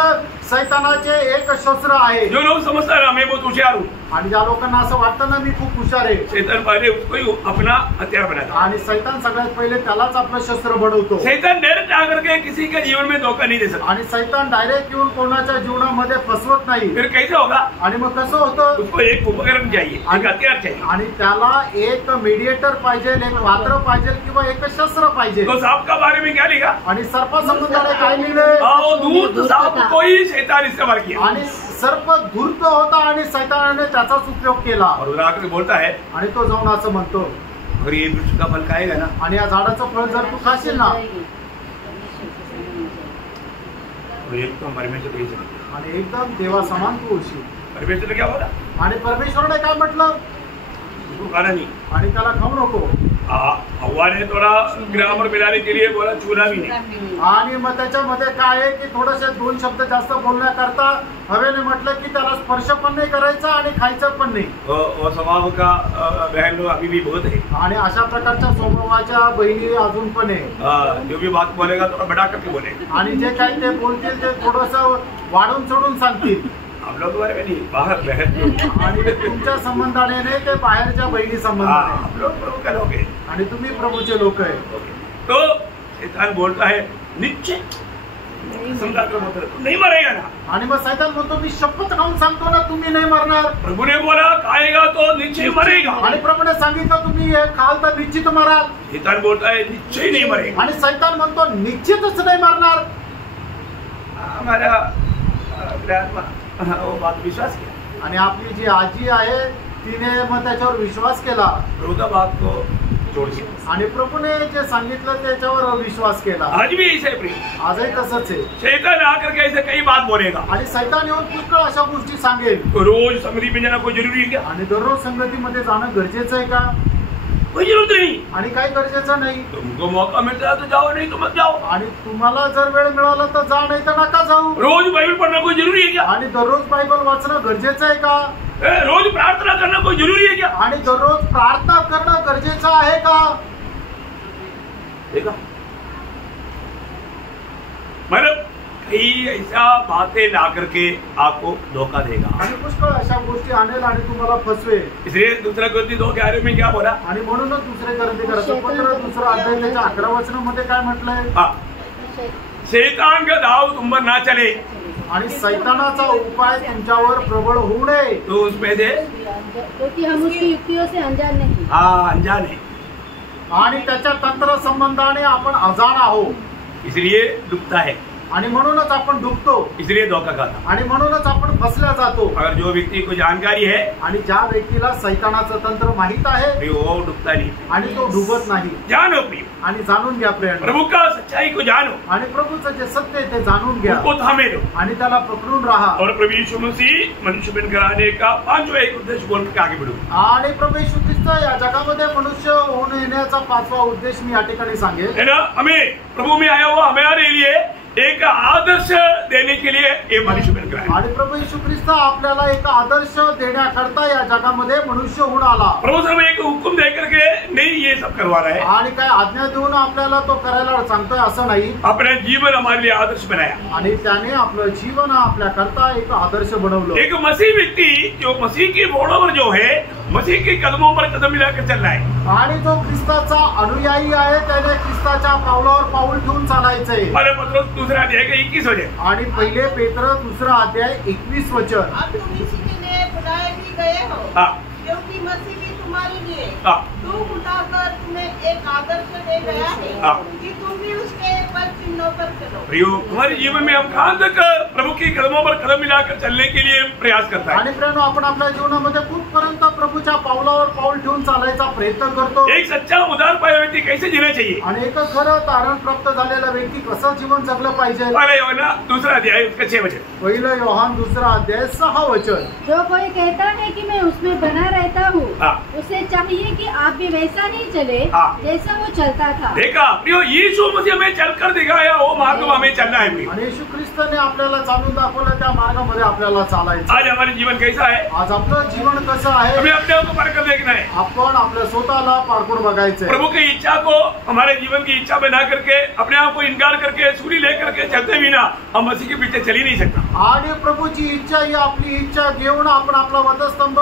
सैतानाचे एक शस्त्र आहे। जो लोग समझता है मैं बहुत होशियार हूँ, आणि ज्या लोकांना असं वाटतं ना मी खूप हुशार आहे, शैतान पहले उसको ही अपना हथियार बनाता। आणि सैतान सगळ्यात पहिले त्यालाच आपलं शस्त्र बनवतो। शैतान डायरेक्ट आकर के किसी के जीवन में धोखा नहीं दे सकता। आणि सैतान डायरेक्ट येऊन कोणाच्या जीवनामध्ये फसवत नाही। फिर कैसे होगा? आणि मग कसं होतं? उसको एक उपकरण चाहिए, एक हथियार चाहिए। आणि त्याला एक मीडिएटर पाहिजे, एक पात्र पाहिजे किंवा एक शस्त्र पाहिजे। तो सांप का बारे में क्या लिखा? आणि सर्पासंबंधाने काय लिहिलंय? वो धूर्त सांप को ही शैतान इस्तेमाल किया। आणि सर्प धूर्त होता आणि सैतानाने त्याचाच उपयोग केला। और उधर आकर बोलता है, आणि तो जाऊन असं म्हणतो, अगर ये वृक्ष का फल खाएगा ना, आणि या झाडाचं फळ जर तू खाशील ना, तो एकदम परमेश्वर के समान। आणि एकदम देवा समान तू होशील। परमेश्वर ने क्या बोला? आणि परमेश्वराने काय म्हटलं? उसको खाना नहीं। आणि त्याला खाऊ नको। हवा ने थोड़ा ग्रामर मिलाने के लिए बोला छूना भी नहीं। आणि मग त्याच्यामध्ये काय आहे की थोडेसे 2 शब्द जास्त बोलण्याकरता हवेने म्हटलं की त्याला स्पर्श पण नाही करायचा आणि खायचं पण नाही। वो स्वभाव का बहन लोग अभी भी बहुत है। आणि अशा प्रकारच्या स्वभावाच्या बहिणी अजून पण आहे। जो भी बात बोलेगा थोड़ा बढ़ा करके बोलेगा। आणि जे काही ते बोलतील ते थोडंसं वाढून चढून सांगतील। हम लोग बारे में नहीं, बाहर बहन। आणि तुमच्या संबंधाने नाही, ते बाहेरच्या बहिणी संबंधाने। हम लोग प्रभु के लोग हैं आणि तुम्ही प्रभूचे लोक आहे। तो शैतान बोलता है निश्चय समझा कर बोलता है, तू नहीं मरेगा ना। आणि मग सैतान म्हणतो मी शपथ खाऊन सांगतो ना तुम्ही नाही मरणार। प्रभु ने बोला खाएगा तो निश्चय मरेगा। आणि प्रभूने सांगितलं तुम्ही हे खाल तर निश्चित मराल। शैतान बोलता है निश्चय नहीं मरेगा। आणि सैतान म्हणतो निश्चितच नाही मरणार। हमारा वो बात विश्वास किया। आणि आपली जी आजी आहे तिने मग त्याच्यावर विश्वास केला। प्रभु का बात को छोड़ दिया। आणि प्रभूने जे सांगितलं त्याच्यावर विश्वास केला। आज भी ऐसे प्रिय, आजही तसंच आहे। शैतान आकर के ऐसे कई बात बोलेगा। आणि सैतान येऊन पुष्कळ अशा गोष्टी सांगेल। रोज संगति में जाना कोई जरूरी है क्या? आणि दररोज संगतीमध्ये जाणं गरजेचं आहे का? कोई जरूरत नहीं। आणि काय गरजेचं नाही। तुमको मौका मिलता है तो जाओ, नहीं तो मत जाओ। आणि तुम्हाला जर वेळ मिळाला तर जा, नाही तर नका जाऊ। रोज बाइबल पढ़ना कोई जरूरी है क्या? आणि दररोज बायबल वाचणं गरजेचं आहे का? रोज प्रार्थना करना कोई जरूरी है क्या? आणि दररोज प्रार्थना करणं गरजेचं आहे का? देखा, मतलब कई ऐसा बातें ला करके आपको धोखा देगा। आणि पुष्कळ अशा गोष्टी आणेल आणि तुम्हाला फसवेल। इसलिए दूसरा कोरिन्थी 2:11 में क्या बोला? आणि म्हणूनच दुसरे कोरिन्थी पत्र 2 अध्याय त्याच्या 11 वचनामध्ये काय म्हटलंय? शैतान का दाव तुम पर ना चले आणि सैतानाचा उपाय तुमच्यावर प्रबळ होऊ नये, तो उसमें से क्योंकि हम उसकी युक्तियों से अनजान नहीं। अनजान है, आणि त्याच्या तंत्र संबंधाने आपण अजाण आहोत, इसलिए डूबता है, आणि म्हणूनच आपण डुबतो, इसलिए धोखा खाता। आणि म्हणूनच आपण फसल्या जातो। अगर जो व्यक्ति को जानकारी है आणि ज्या व्यक्तीला सैतानाचं तंत्र माहित आहे वो डूबता नहीं, आणि तो डुबत नाही। जानो प्रिय, आणि जाणून घ्या प्रिय, प्रभु का सच्चाई को जानो, आणि प्रभूचं जे सत्य आहे ते जाणून घ्या, उसको थामे दो, आणि त्याला पकडून राहा। और प्रभु यीशु मसीह मनुष्य बन कराने का पांचवा एक उद्देश्य बोल के आगे बढ़ो। आणि प्रभू येशू ख्रिस्त या जगामध्ये मनुष्य होऊन येण्याचा पाचवा उद्देश मी या ठिकाणी सांगेन। है ना, हमें प्रभु में आया हुआ हमारे लिए एक आदर्श देने के लिए ये मनुष्य बन कराया। आणि प्रभू येशू ख्रिस्त आपल्याला एक आदर्श देण्याकरता या जगामध्ये मनुष्य होऊन आला। प्रभु सर एक हुक्म दे करके नहीं ये सब करवा रहा है, आणि काय आज्ञा देऊन आपल्याला तो करायला सांगतोय असं नाही, अपना जीवन हमारे लिए आदर्श बनाया। आणि त्याने आपलं जीवन आपल्याकरता एक आदर्श बनवलं। एक मसीह व्यक्ति जो मसीह की मोड़ों पर जो है, मसीह के कदमों पर कदम मिलाकर चल रहा है, आणि जो ख्रिस्ताचा अनुयायी आहे त्याने ख्रिस्ताच्या पावलावर पाऊल ठेवून चालायचंय। पहले पत्रोस दूसरा अध्याय का 21 वचन, आणि पहिले पेत्र दुसरा अध्याय 21 वचन। अब तुम इसी के लिए बुलाए भी गए हो, हाँ। क्योंकि मसीह भी तुम्हारे लिए हाँ। दुख उठाकर तुम्हें एक आदर्श दे गया है, हाँ। कि तुम भी उसके पद चिन्हों पर चलो। प्रियो, हमारे जीवन में हम कहाँ तक प्रभु के कदमों पर कदम मिलाकर चलने के लिए प्रयास करता है। आणि प्रियानो, आपण आपल्या जीवनामध्ये कुठपर्यंत प्रभूच्या पावलावर पाऊल ठेवून चालायचा प्रयत्न करतो। एक सच्चा उदार पाया व्यक्ति कैसे जीना चाहिए, आणि एक खरं तारण प्राप्त झालेला व्यक्ती कसं जीवन जगलं पाहिजे। पहले योना दूसरा अध्याय उसका 6 वचन, पहिलं योहान दुसरा अध्याय 6 वचन। जो कोई कहता है कि मैं उसमें बना रहता हूँ, हाँ। उसे चाहिए कि आप भी वैसा ही चले हाँ। जैसा वो चलता था। देखा प्रियो, यीशु मसीह हमें चलकर दिखाया वो मार्ग में हमें चलना है प्रियो। आणि येशू ख्रिस्ताने आपल्याला चालून दाखवलं, त्या मार्गामध्ये आपल्याला चालायचं। आज हमारे जीवन कैसा है, आज आपलं जीवन कसं आहे हमें अपने आप को परखकर देखना है। आपण आपल्या स्वतःला पारखून बघायचंय। प्रभु की इच्छा को हमारे जीवन की इच्छा बना करके अपने आप को इनकार करके सूली लेकर के चलते बिना हम मसीह के पीछे चल ही नहीं सकता। आणि प्रभूची इच्छा ही आपली इच्छा घेऊन आपण आपला वधस्तंभ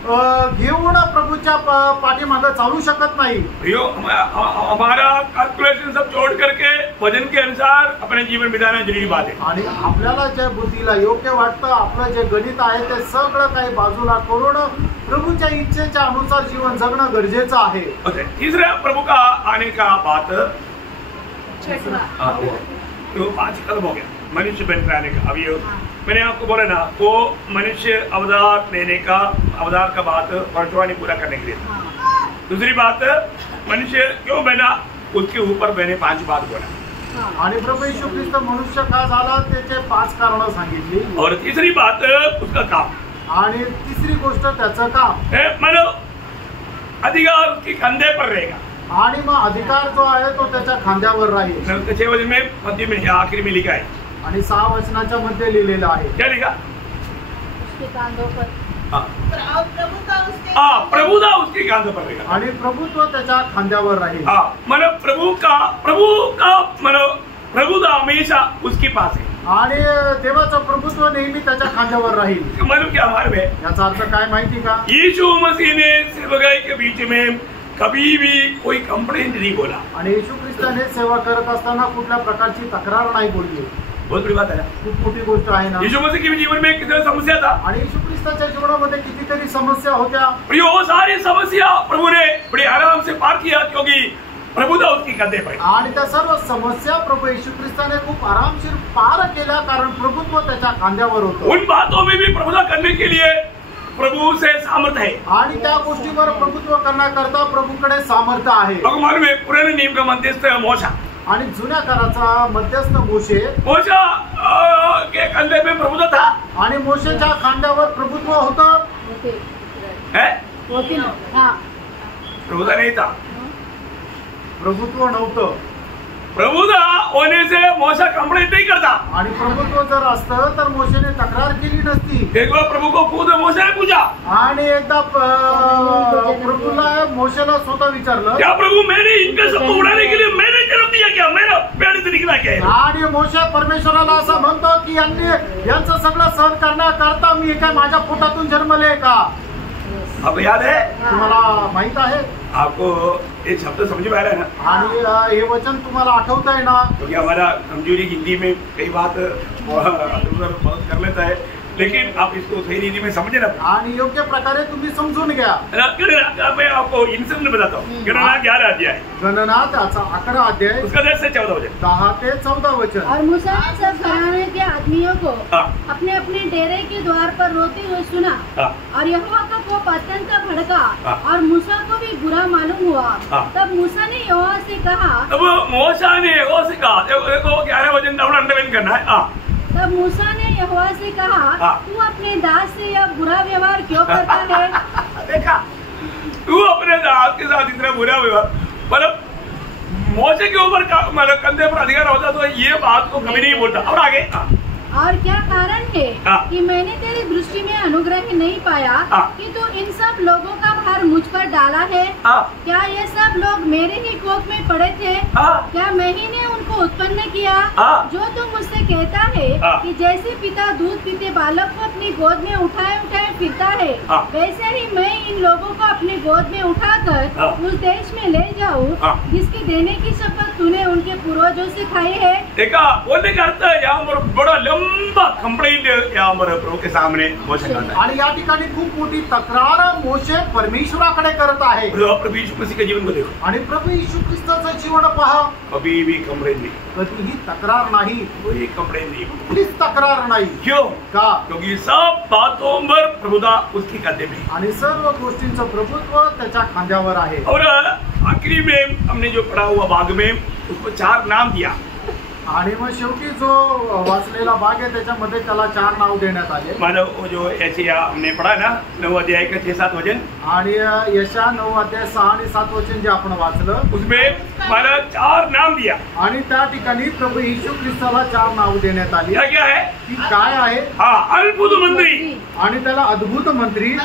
घेऊन प्रभूच्या पाठीमागे चालू शकत नाही। प्रियो, हमारा कैलकुलेशन सब छोड़ करके वजन के अनुसार अपने जीवन बिताना जरूरी बात है। आणि आपल्याला जे बुद्धीला योग्य वाटतं, आपलं जे गणित आहे ते सगळं काही बाजूला करून प्रभूच्या इच्छेच्या अनुसार जीवन जगणं गरजेचं आहे। तीसरा प्रभु का आने का बात, तो 5 कदम हो गया मनुष्य बन कराने का। अब ये मैंने आपको बोला ना, वो मनुष्य अवतार लेने का, अवतार का बात भविष्यवाणी पूरा करने के लिए। दूसरी बात, मनुष्य क्यों बना, उसके ऊपर मैंने 5 बात बोला। आणि प्रभू येशू ख्रिस्त मनुष्य का झाला त्याचे 5 कारणं सांगितली। और तीसरी बात उसका काम, आणि तिसरी गोष्ट त्याचं काम। मानो अधिकार उसके कंधे पर रहेगा, आणि मग अधिकार जो आहे तो त्याच्या खांद्यावर राहील। 6 वचन में मध्य में आखिर में लिखा है, आणि 6 वचनाच्या मध्ये लिहिलेलं आहे। क्या लिखा, उसके कांधों पर, प्रभुता उसके कांधे पर रहेगा, आणि प्रभुत्व त्याच्या खांद्यावर राहील। मानो प्रभु का मानो प्रभुता हमेशा उसके पास है, आणि देवाचं प्रभुत्व नेहमी त्याच्या खांद्यावर राहील। मालूम क्या हमारे में याचा अर्थ काय माहिती का, यीशु मसीह ने सेवकाई के बीच में कभी भी कोई कंप्लेंट नहीं बोला। आणि येशू ख्रिस्ताने सेवा करत असताना कुठल्या प्रकारची तक्रार नाही बोलली। बहुत बड़ी बात है, खूप मोठी गोष्ट आहे ना। यीशु मसीह के जीवन में कितनी समस्या था, आणि येशू ख्रिस्ताच्या जीवनामध्ये कितीतरी समस्या होत्या। वो सारी समस्या प्रभु ने बड़े आराम से पार किया, क्योंकि प्रभुता उसकी कंधे पर। आणि त्या सर्व समस्या प्रभू येशू ख्रिस्ताने खूप आरामशीर पार केल्या, कारण प्रभुत्व त्याच्या खांद्यावर होतं। उन बातों में भी प्रभुता करने के लिए प्रभु से सामर्थ्य है, आणि त्या गोष्टीवर प्रभुत्व करण्याकरता प्रभूकडे सामर्थ्य आहे। भगवान में पुराने नियम का मध्यस्थ मोशा, आणि जुन्या काळाचा मध्यस्थ मोशे के कंधे में प्रभुता था, आणि मोशेच्या खांद्यावर प्रभुत्व होतं। होती ना, हाँ। प्रभुता नहीं था, प्रभुत्व नव्हतं। प्रभुता होने से मोशा कंप्लेंट नहीं करता। आणि प्रभुत्व जर असतं तर मोशेने तक्रार केली नसती। एक बार प्रभु को खुद मोशे ने पूछा, आणि एकदा प्रभूला मोशेला स्वतः विचारलं, क्या प्रभु मैंने इनके सबको उड़ाने के लिए मैंने जन्म दिया क्या, मेरा पेड़ से निकला क्या है? आणि मोशे परमेश्वराला असं म्हणतो की यांचं सगळं सहन करण्याकरता मी काय माझ्या पोटातून जन्मले का। आपको याद है? तुम्हाला माहित आहे? आपको ये शब्द समझ में आ रहा है ना? आणि हे वचन तुम्हाला आठवत आहे ना? क्योंकि हमारा समझूरी हिंदी में कई बात बहुत कर लेता है, लेकिन आप इसको सही रीति में समझे ना, आणि योग्य प्रकारे तुम्ही समजून घ्या। मैं आपको इंसान में बताता हूँ। गणना 11 अध्याय, गणना त्याचा 11 अध्याय उसका 10 से 14 वचन, 10 ते 14 वचन। और मूसा ने सब घराने के आदमियों को अपने अपने डेरे के द्वार पर रोते हुए सुना, और यहोवा का कोप अत्यंत भड़का, और मूसा को भी बुरा मालूम हुआ। तब मूसा ने यहोवा से कहा, तब मूसा ने यहोवा से कहा, देखो 11 वचन अपना अंडरलाइन करना है। तब मूसा ने यहोवा से कहा, तू अपने दास से यह बुरा व्यवहार क्यों करता है? देखा, तू अपने दास के साथ इतना बुरा व्यवहार, मतलब मूसा के ऊपर मतलब कंधे पर अधिकार होता तो ये बात को कभी नहीं बोलता। और आगे, और क्या कारण है कि मैंने तेरी दृष्टि में अनुग्रह नहीं पाया कि तू इन सब लोगों का भार मुझ पर डाला है? क्या ये सब लोग मेरे ही कोख में पड़े थे? क्या मैं ही ने उनको उत्पन्न किया? जो तू मुझसे कहता है कि जैसे पिता दूध पीते बालक को अपनी गोद में उठाए उठाए फिरता है, वैसे ही मैं इन लोगों को अपनी गोद में उठाकर उस देश में ले जाऊँ जिसके देने की शपथ तूने उनके पूर्वजों से खाई है। देखा, बोलने का अर्थ है यहाँ पर बड़ा लंबा कंप्लेंट यहाँ पर प्रभु के सामने मोशे करता है। आणि या ठिकाणी खूप मोठी तक्रार मोशे परमेश्वराकडे करत आहे। प्रभु यीशु मसीह के जीवन को देखो, आणि प्रभु येशू ख्रिस्ताचं जीवन पहा, कभी भी कंप्लेंट नहीं, कधीही तक्रार नाही, कोई कंप्लेंट नहीं, कुठलीच तक्रार नाही। क्यों? का? क्योंकि सब बातों पर प्रभुता उसकी कंधे में, आणि सर्व गोष्टींचं प्रभुत्व त्याच्या खांद्यावर आहे। और आखिरी में हमने जो पढ़ा हुआ भाग में उसको 4 नाम दिया, आणि मग शेवटी जो वाचलेला भाग आहे त्याच्यामध्ये त्याला 4 नाव देण्यात आले। मानो वो जो यशायाह हमने पढ़ा ना 9 अध्याय का 6-7 वचन, आणि यशा 9 अध्याय 6 आणि 7 वचन जे आपण वाचलं उसमें मानो 4 नाम दिया। आणि त्या ठिकाणी प्रभू येशू ख्रिस्ताला 4 नाव देण्यात आली। क्या क्या है? ती काय आहे? हाँ, अद्भुत मंत्री, आणि त्याला अद्भुत मंत्री।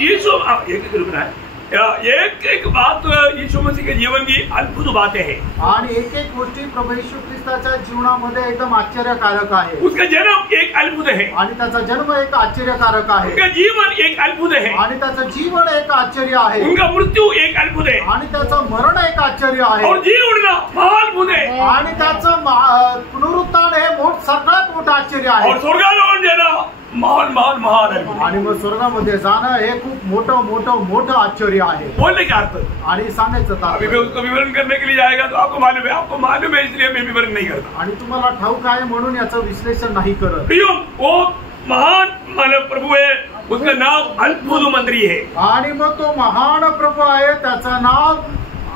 यीशु एक रुकना है, एक एक बात यीशु मसीह के जीवन की अद्भुत बातें हैं, आणि एक एक गोष्टी प्रभू येशू ख्रिस्ताच्या जीवनामध्ये एकदम आश्चर्यकारक आहे। उसका जन्म एक अद्भुत है, आणि त्याचा जन्म एक आश्चर्यकारक आहे। उनका जीवन एक अद्भुत है, आणि त्याचं जीवन एक आश्चर्य आहे। उनका मृत्यू एक अद्भुत है, आणि त्याचं मरण एक आश्चर्य आहे। और जी उठना महाअद्भुत है, आणि त्याचं पुनरुत्थान हे सगळ्यात मोठं आश्चर्य आहे। और स्वर्गारोहण जाना महान महान महान अद्भुत। आणि मग स्वर्गामध्ये जाणं हे खूप मोठं मोठं मोठं आश्चर्य आहे। बोलने का अर्थ, आणि सांगायचं अभी मैं उसको विवरण करने के लिए जाएगा तो आपको मालूम है इसलिए मैं विवरण नहीं करता। आणि तुम्हाला ठाऊक आहे म्हणून याचं विश्लेषण नाही करत। प्रियो, वो महान मानव प्रभु है, उसका नाम अद्भुत मंत्री है। आणि मग तो महान प्रभु आहे, त्याचं नाव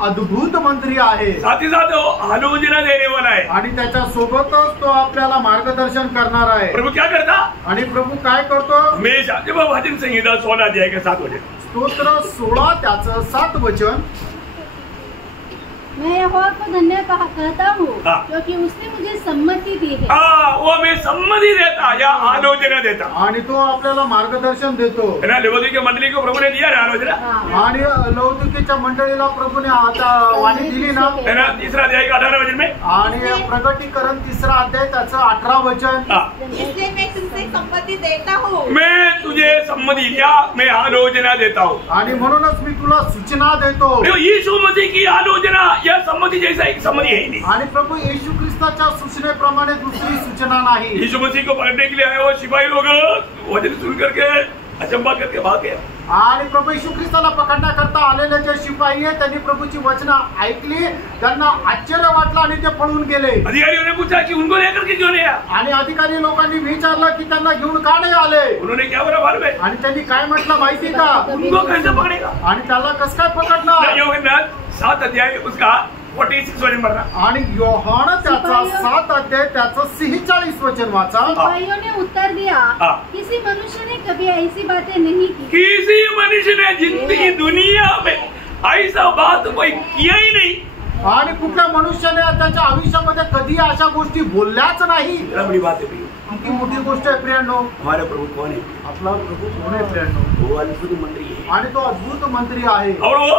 अद्भुत मंत्री आहे। साथ ही साथ आलोचना देने वाला है, आणि त्याच्या सोबतच तो आपल्याला मार्गदर्शन करणार आहे। प्रभु क्या करता? आणि प्रभु काय करतो? हमेशा, जब भजन संहिता 16 अध्याय का 7 वचन, स्तोत्र 16 त्याचं 7 वचन, मैं यहोवा को धन्य कहता हूँ क्योंकि उसने मुझे सम्मति दी है। वो हमें सम्मति देता या आलोचना देता, आणि तो आपल्याला मार्गदर्शन देतो। लौकिक मंडली को प्रभु ने दिया ना आलोचना, आणि लौकिकीच्या मंडळीला प्रभूने आता वाणी दिली ना, 3 अध्याय का 18 वचन में, आणि प्रगटीकरण 3 अध्याय त्याचं 18 वचन, इसलिए मैं तुमसे सम्मति देता हूँ, मैं तुझे सम्मति या मैं आलोचना देता हूँ। आणि म्हणूनच मी तुला सूचना देतो। यीशु मसीह की आलोचना या सम्मति जैसा एक सम्मति है ही नहीं। आणि प्रभू येशू ख्रिस्ताच्या सूचनेप्रमाणे दुसरी सूचना नाही। यीशु मसीह को पकड़ने के लिए आए वो सिपाही लोग वचन सुन करके अचंबा करके भाग गए। आणि प्रभू येशू ख्रिस्ताला पकडण्याकरता आलेले जे शिपाई आहेत त्यांनी प्रभूची वचनं ऐकली, त्यांना आश्चर्य वाटलं आणि ते पळून गेले। अधिकारियों ने पूछा कि उनको लेकर के क्यों नहीं आया? आणि अधिकारी लोकांनी विचारलं की त्यांना घेऊन का नाही आले? उन्होंने क्या बोला मालूम है? आणि त्यांनी काय म्हटलं माहिती का? उनको कैसे पकड़ेगा? आणि त्याला कसं काय पकडणार? योहन्ना 7 अध्याय उसका 46 वचन पढ़ना। आणि योहान त्याचा 7 अध्याय त्याचं 46 वचन वाचा। सिपाहियों ने उत्तर दिया, किसी मनुष्य ने कभी ऐसी बातें नहीं की। किसी मनुष्य ने जिंदगी दुनिया में ऐसा बात कोई किया ही नहीं। आणि कुठल्या मनुष्याने त्याच्या आयुष्यामध्ये कधी अशा गोष्टी बोलल्याच नाही। बड़ी बात है प्रिय, किती मोठी गोष्ट आहे प्रियांनो। हमारे प्रभु कौन है? आपला प्रभू कोण आहे प्रियांनो? वो अद्भुत मंत्री है, आणि तो अद्भुत मंत्री आहे, और वो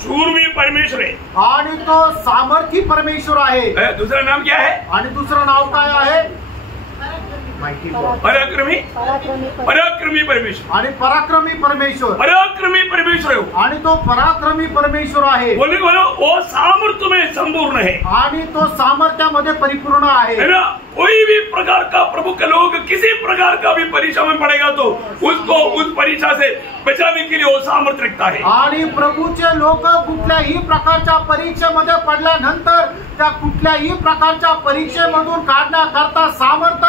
शूरवीर परमेश्वर है, आणि तो सामर्थी परमेश्वर आहे। दूसरा नाम क्या है? आणि दुसरं नाव काय आहे? पराक्रमी परमेश्वर आणि पराक्रमी परमेश्वर हो आणि तो पराक्रमी परमेश्वर आहे. बोलो वो सामर्थ्य में संपूर्ण है आणि तो सामर्थ्यामध्ये परिपूर्ण आहे. है ना. कोई भी प्रकार का प्रभु के लोग किसी प्रकार का भी परीक्षा में पड़ेगा तो उसको उस परीक्षा से बचाने के लिए वो सामर्थ्य रखता है. आणि प्रभूचे लोक कुठल्याही प्रकारच्या परीक्षेमध्ये पडल्यानंतर त्या कुठल्याही प्रकारच्या परीक्षेमधून काढण्याकरता सामर्थ्य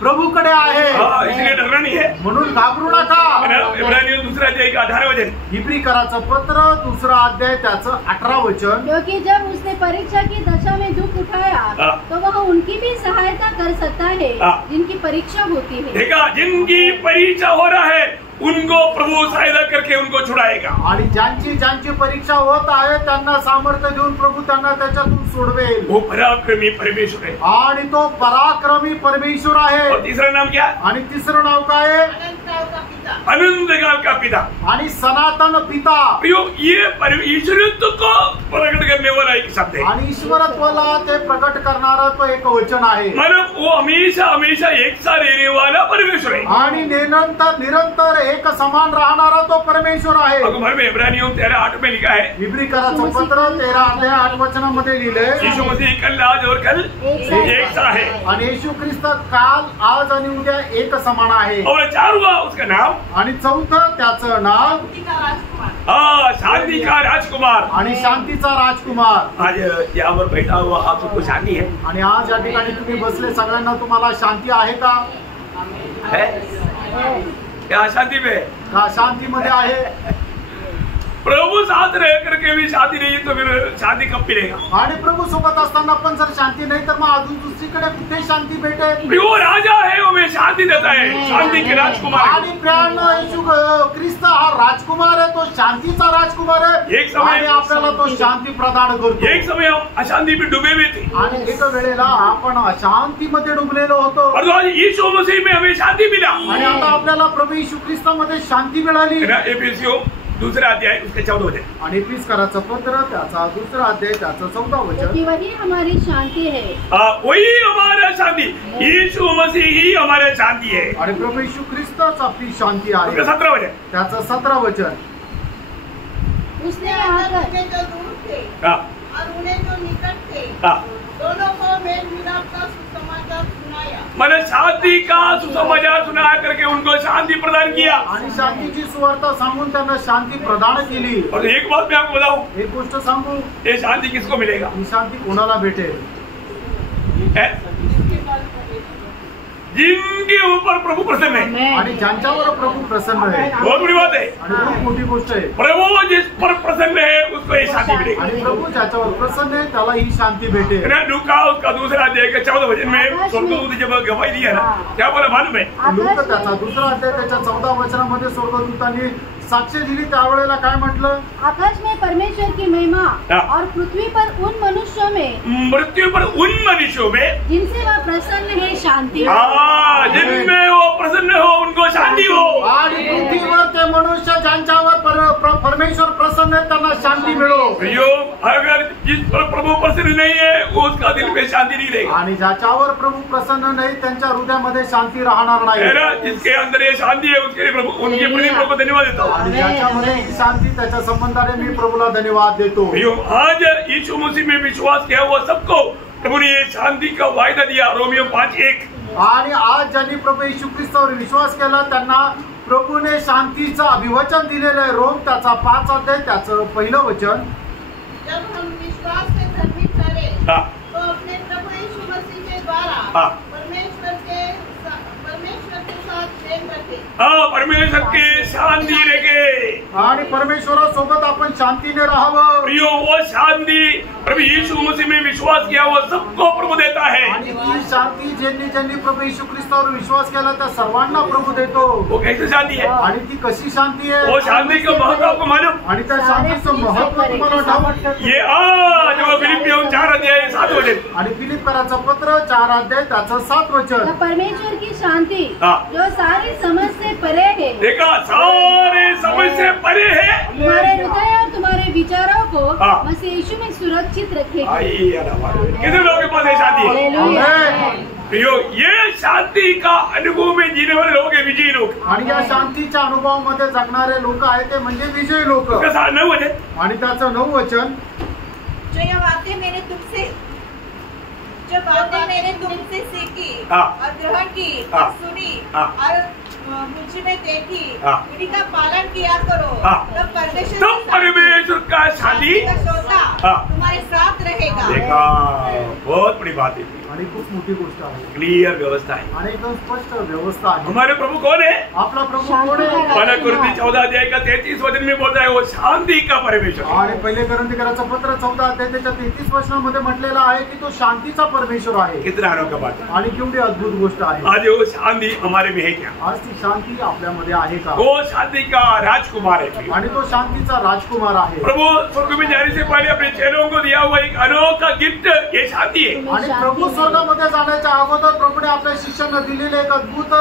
प्रभूकडे आहे. इसलिए डरना नहीं है. म्हणून घाबरू नका. इब्रानियों दूसरा अध्याय का 18 वचन. इब्रिकराचं पत्र 2 अध्याय त्याचं 18 वचन. क्योंकि जब उसने परीक्षा की दशा में दुख उठाया तो वह उनकी भी सहायता कर सकता है जिनकी परीक्षा होती है. देखा, जिनकी परीक्षा हो रहा है उनको प्रभु सहायता करके उनको छुड़ाएगा. आणि ज्यांची परीक्षा होत आहे त्यांना सामर्थ्य देऊन प्रभू त्यांना त्याच्यातून सोडवेल. वो पराक्रमी परमेश्वर है आणि तो पराक्रमी परमेश्वर आहे. और तीसरा नाम क्या? आणि तिसरं नाव काय आहे? अनंत काल का पिता आणि सनातन पिता. ये ईश्वरत्व को प्रकट करने वाला एक शब्द है. आणि ईश्वरत्वाला ते प्रकट करणारा तो एक वचन आहे. मतलब वो हमेशा हमेशा एक सा रहने वाला परमेश्वर है. आणि निरंतर एक समान राहणारा तो परमेश्वर आहे. अकबर में इब्रानियों 13:8 में लिखा है. इब्रिकराचं पत्र 13 अध्याय 8 वचनामध्ये लिहिलंय. यीशु मसीह कल आज और कल एक सा है. आणि येशू ख्रिस्त काल आज आणि उद्या एक समान आहे. और 4वां उसका नाम आणि 4थं त्याचं नाव शांति का राजकुमार. आणि शांतीचा राजकुमार. आज यहाँ पर बैठा हुआ आप सबको शांति है. आणि आज या ठिकाणी तुम्ही बसले सगळ्यांना तुम्हाला शांती आहे का? है क्या शांति में? का शांतीमध्ये आहे? प्रभु साथ रह करके भी शांति नहीं तो फिर शांति कब मिलेगा? आणि प्रभू सोबत असताना पण जर शांती नाही तर मग अजून दुसरीकडे कुठे शांती भेटेल? वो राजा है, वो हमें शांति देता है, शांति के राजकुमार. आणि प्रियानो येशू ख्रिस्त हा राजकुमार आहे, तो शांतीचा राजकुमार आहे. एक समय आपल्याला तो शांती प्रदान करतो. एक समय हम अशांति में डूबे हुए थे आणि एक वेळेला आपण अशांतीमध्ये डुबलेलो होतो. और आज यीशु मसीह में हमें शांति मिला. आणि आता आपल्याला प्रभू येशू ख्रिस्तामध्ये शांती मिळाली. एफिसियों 2 अध्याय उसके 14 वचन. आणि एफिसकराचं पत्र त्याचा 2 अध्याय त्याचं 14 वचन. कि वही हमारी शांति है. वही हमारा शांति, यीशु मसीह ही हमारे शांति है. आणि प्रभू येशू ख्रिस्तच आपली शांती आहे. 17 वचन. त्याचं 17 वचन. उसने आकर जो दूर थे और उन्हें जो निकट थे दोनों को मेल मिलाप का सुसमाचार सुनाया. मैंने शांति का सुसमाचार सुना करके उनको शांति प्रदान किया. आणि शांतीची सुवार्ता सांगून त्यांना शांती प्रदान केली. और एक बात मैं आपको बताऊं, एक गोष्ट सांगू, ये शांति किसको मिलेगा? ही शांती कोणाला भेटेल? जिनके ऊपर प्रभु प्रसन्न है. आणि ज्यांच्यावर प्रभु प्रसन्न आहे. बहुत बड़ी बात है. आणि खूप मोठी गोष्ट आहे. प्रभु जिस पर प्रसन्न है उसको ये शांति मिलेगी. आणि प्रभू ज्याच्यावर प्रसन्न है त्याला ही शांति भेटेल. लूका उसका 2 अध्याय का 14 वचन में स्वर्गदूत जब गवाही दिया ना, क्या बोला मालूम है? लूका त्याचा 2 अध्याय त्याच्या 14 वचनामध्ये स्वर्गदूतांनी साक्ष दिली. त्यावेळेला काय म्हटलं? आकाश में परमेश्वर की महिमा और पृथ्वी पर उन मनुष्यों में जिनसे वह प्रसन्न है शांति. जिनमें वो प्रसन्न हो उनको शांति हो. आणि पृथ्वीवर ते मनुष्य ज्यांच्यावर परमेश्वर प्रसन्न है त्यांना शांती मिळो. अगर जिस पर प्रभु प्रसन्न नहीं है उसका दिल में शांति नहीं रहेगी. आणि ज्याच्यावर प्रभू प्रसन्न नाही त्यांच्या हृदयामध्ये शांती राहणार नाही. जिसके अंदर ये शांति है उसके लिए प्रभु उनके प्रति प्रभु धन्यवाद देता हूँ. आणि ज्याच्यामध्ये शांती त्याच्या संबंधाने मी प्रभूला धन्यवाद देतो. आज यीशु मसीह में विश्वास किया हुआ सबको प्रभु ने ये शांति का वायदा दिया. रोमियो 5:1. आणि आज ज्यांनी प्रभू येशू ख्रिस्तावर विश्वास केला त्यांना प्रभूने शांतीचं अभिवचन दिलेलं आहे. रोम त्याचा 5 अध्याय त्याचं 1 वचन. जब हम विश्वास से धर्मी ठहरे तो अपने प्रभु यीशु मसीह के द्वारा परमेश्वर के साथ प्रेम रखे. परमेश्वर के शांति रखे. आणि परमेश्वरासोबत आपण शांतीने राहावं. प्रियो वो शांति प्रभु यीशु मसीह में विश्वास किया वो सबको प्रभु देता है. आणि ती शांती ज्यांनी प्रभू येशू ख्रिस्तावर विश्वास केला त्या सर्वांना प्रभू देतो. वो कैसी शांति है? आणि ती कशी शांती आहे? वो शांति का महत्व आपको मालूम? आणि त्या शांतीचं महत्व तुम्हाला ठाऊक? ये आज वो फिलिपियों 4 अध्याय 7 वचन. आणि फिलिपकराचं पत्र 4 अध्याय त्याचं 7 वचन. परमेश्वर की शांति जो सारी समझ से परे है. देखा, सारे समझ से परे है. तुम्हारे हृदय और तुम्हारे विचारों को मसीह यीशु में सुरक्षित रखेगा. कितने लोगों के पास ये शांति है? ये शांति का अनुभव में जीने वाले लोग हैं विजयी लोग। आणि या शांतीच्या अनुभवामध्ये जगणारे लोक आहेत ते म्हणजे विजयी लोक। आणि त्याचं 9 वचन, जो बातें मैंने तुमसे सीखी और ग्रहण की और सुनी और मुझ में देखी, उन्हीं का पालन किया करो, तब परमेश्वर का शादी तुम्हारे साथ रहेगा। देखा, बहुत बड़ी बात है आणि खूप मोठी गोष्ट आहे। क्लियर व्यवस्था है आणि एकदम स्पष्ट व्यवस्था आहे। हमारे प्रभु कौन है? आपला प्रभु कोण आहे? पहला कुरिन्थी 14 अध्याय का 33 वचन में बोलता है वो शांति का परमेश्वर। आणि पहिले कोरिन्थीकराचं पत्र 14 अध्याय त्याच्या 33 वचनामध्ये म्हटलेलं आहे की तो शांतीचा परमेश्वर आहे। कितना अनोखा बात है आणि केवढी अद्भुत गोष्ट आहे। आज वो शांति हमारे में है क्या? आज ती शांती आपल्यामध्ये आहे का? वो शांति का राजकुमार है आणि तो शांतीचा राजकुमार आहे। प्रभु स्वर्ग में जाने से पहले अपने चेलों को दिया हुआ एक अनोखा गिफ्ट ये शांति है। आणि प्रभु स्वर्गामध्ये जाण्याच्या अगोदर प्रभुने आपल्या शिष्यांना दिलेले एक अद्भुत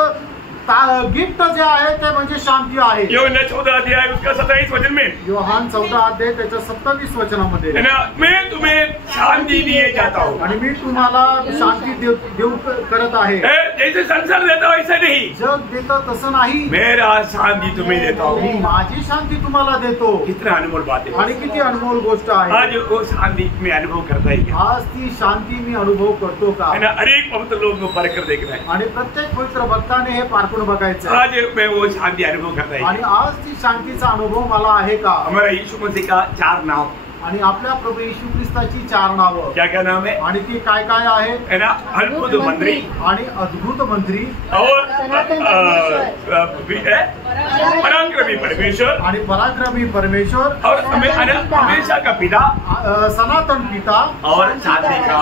गिफ्ट जे आहे ते म्हणजे शांती आहे। योहन्ना 14 अध्याय उसका 27 वचन में, योहान 14 अध्याय त्याच्या 27 वचनामध्ये, मैं तुम्हें शांति दिए जाता हूँ आणि मी तुम्हाला शांती देऊ करत आहे। जैसे संसार देता हूँ ऐसा नहीं, जग देतं तसं नाही, मेरा शांति तुम्हें देता हूँ, मी माझी शांती तुम्हाला देतो। कितना अनमोल बात है आणि किती अनमोल गोष्ट आहे। आज वो शांति में अनुभव करता है क्या? आज ती शांती मी अनुभव करतो का? अनेक पवित्र लोग को परख कर देखना है आणि प्रत्येक पवित्र भक्ताने हे पारखून बघायचं। आज मैं वो शांति अनुभव करता है आणि आज ती शांतीचा अनुभव मला आहे का? हमारा यीशु मसीह का 4 नाम, आणि आपल्या प्रभु येशू ख्रिस्ताची 4 नावं, क्या क्या नाम है? आणि ती काय काय आहे? अद्भुत मंत्री आणि अद्भुत मंत्री और पराक्रमी परमेश्वर आणि पराक्रमी परमेश्वर और हमेशा का पिता, सनातन पिता और शांति का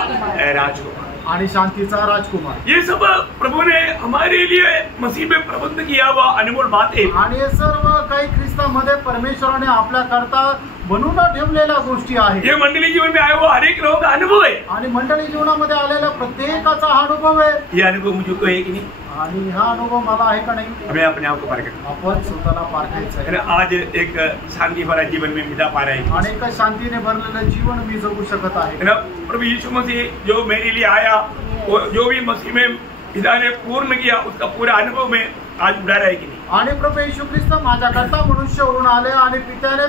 राजकुमार आणि शांतीचा राजकुमार। ये सब प्रभु ने हमारे लिए मसीह में प्रबंध किया हुआ अनमोल बात है। आणि हे सर्व काही ख्रिस्तामध्ये परमेश्वराने आपल्या करता बनवून ठेवलेल्या गोष्टी आहेत। ये मंडली जीवन में आया हुआ हर एक लोगों का अनुभव है आणि मंडळी जीवनामध्ये आलेल्या प्रत्येकाचा हा अनुभव आहे। ये अनुभव मुझको है कि नहीं? आणि हा अनुभव मला आहे का नाही? हमें अपने आप को परखना, आपण स्वतःला पारखायचं आहे। आज एक शांति भरा जीवन में बिता पा रहे हैं, आणि एका शांतीने भरलेलं जीवन मी जगू शकत आहे। प्रभु यीशु मसीह जो मेरे लिए आया, जो भी मसीह में पिता ने पूर्ण किया उसका पूरा अनुभव में आज उड़ा रहा है कि नहीं? आणि प्रभु येशू ख्रिस्त माझ्याकरता मनुष्य होऊन आले आणि पित्याने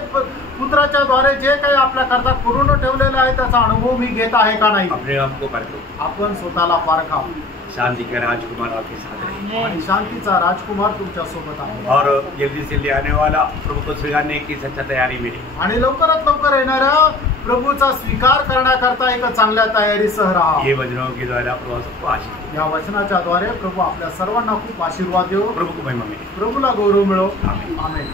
पुत्राच्या द्वारे जे काही आपल्याकरता करून ठेवलेलं आहे त्याचा अनुभव मी घेत आहे का नाही? अपने आप को परखो, आपण स्वतःला पारखा। शांति का राजकुमार आपके साथ रहे आणि शांतीचा राजकुमार तुमच्या सोबत आहे। और जल्दी से ले आने वाला प्रभु को स्वीकारने की सच्चा तैयारी मिली, आणि लवकरात लवकर येणाऱ्या प्रभूचा स्वीकार करण्याकरता एक चांगल्या तयारीसह राहा। ये वचनों के द्वारा प्रभु सबको आशीष, या वचनाच्या द्वारे प्रभू आपल्या सर्वांना खूप आशीर्वाद देव। प्रभु को महिमा मिले, प्रभूला गौरव मिळो। आमेन।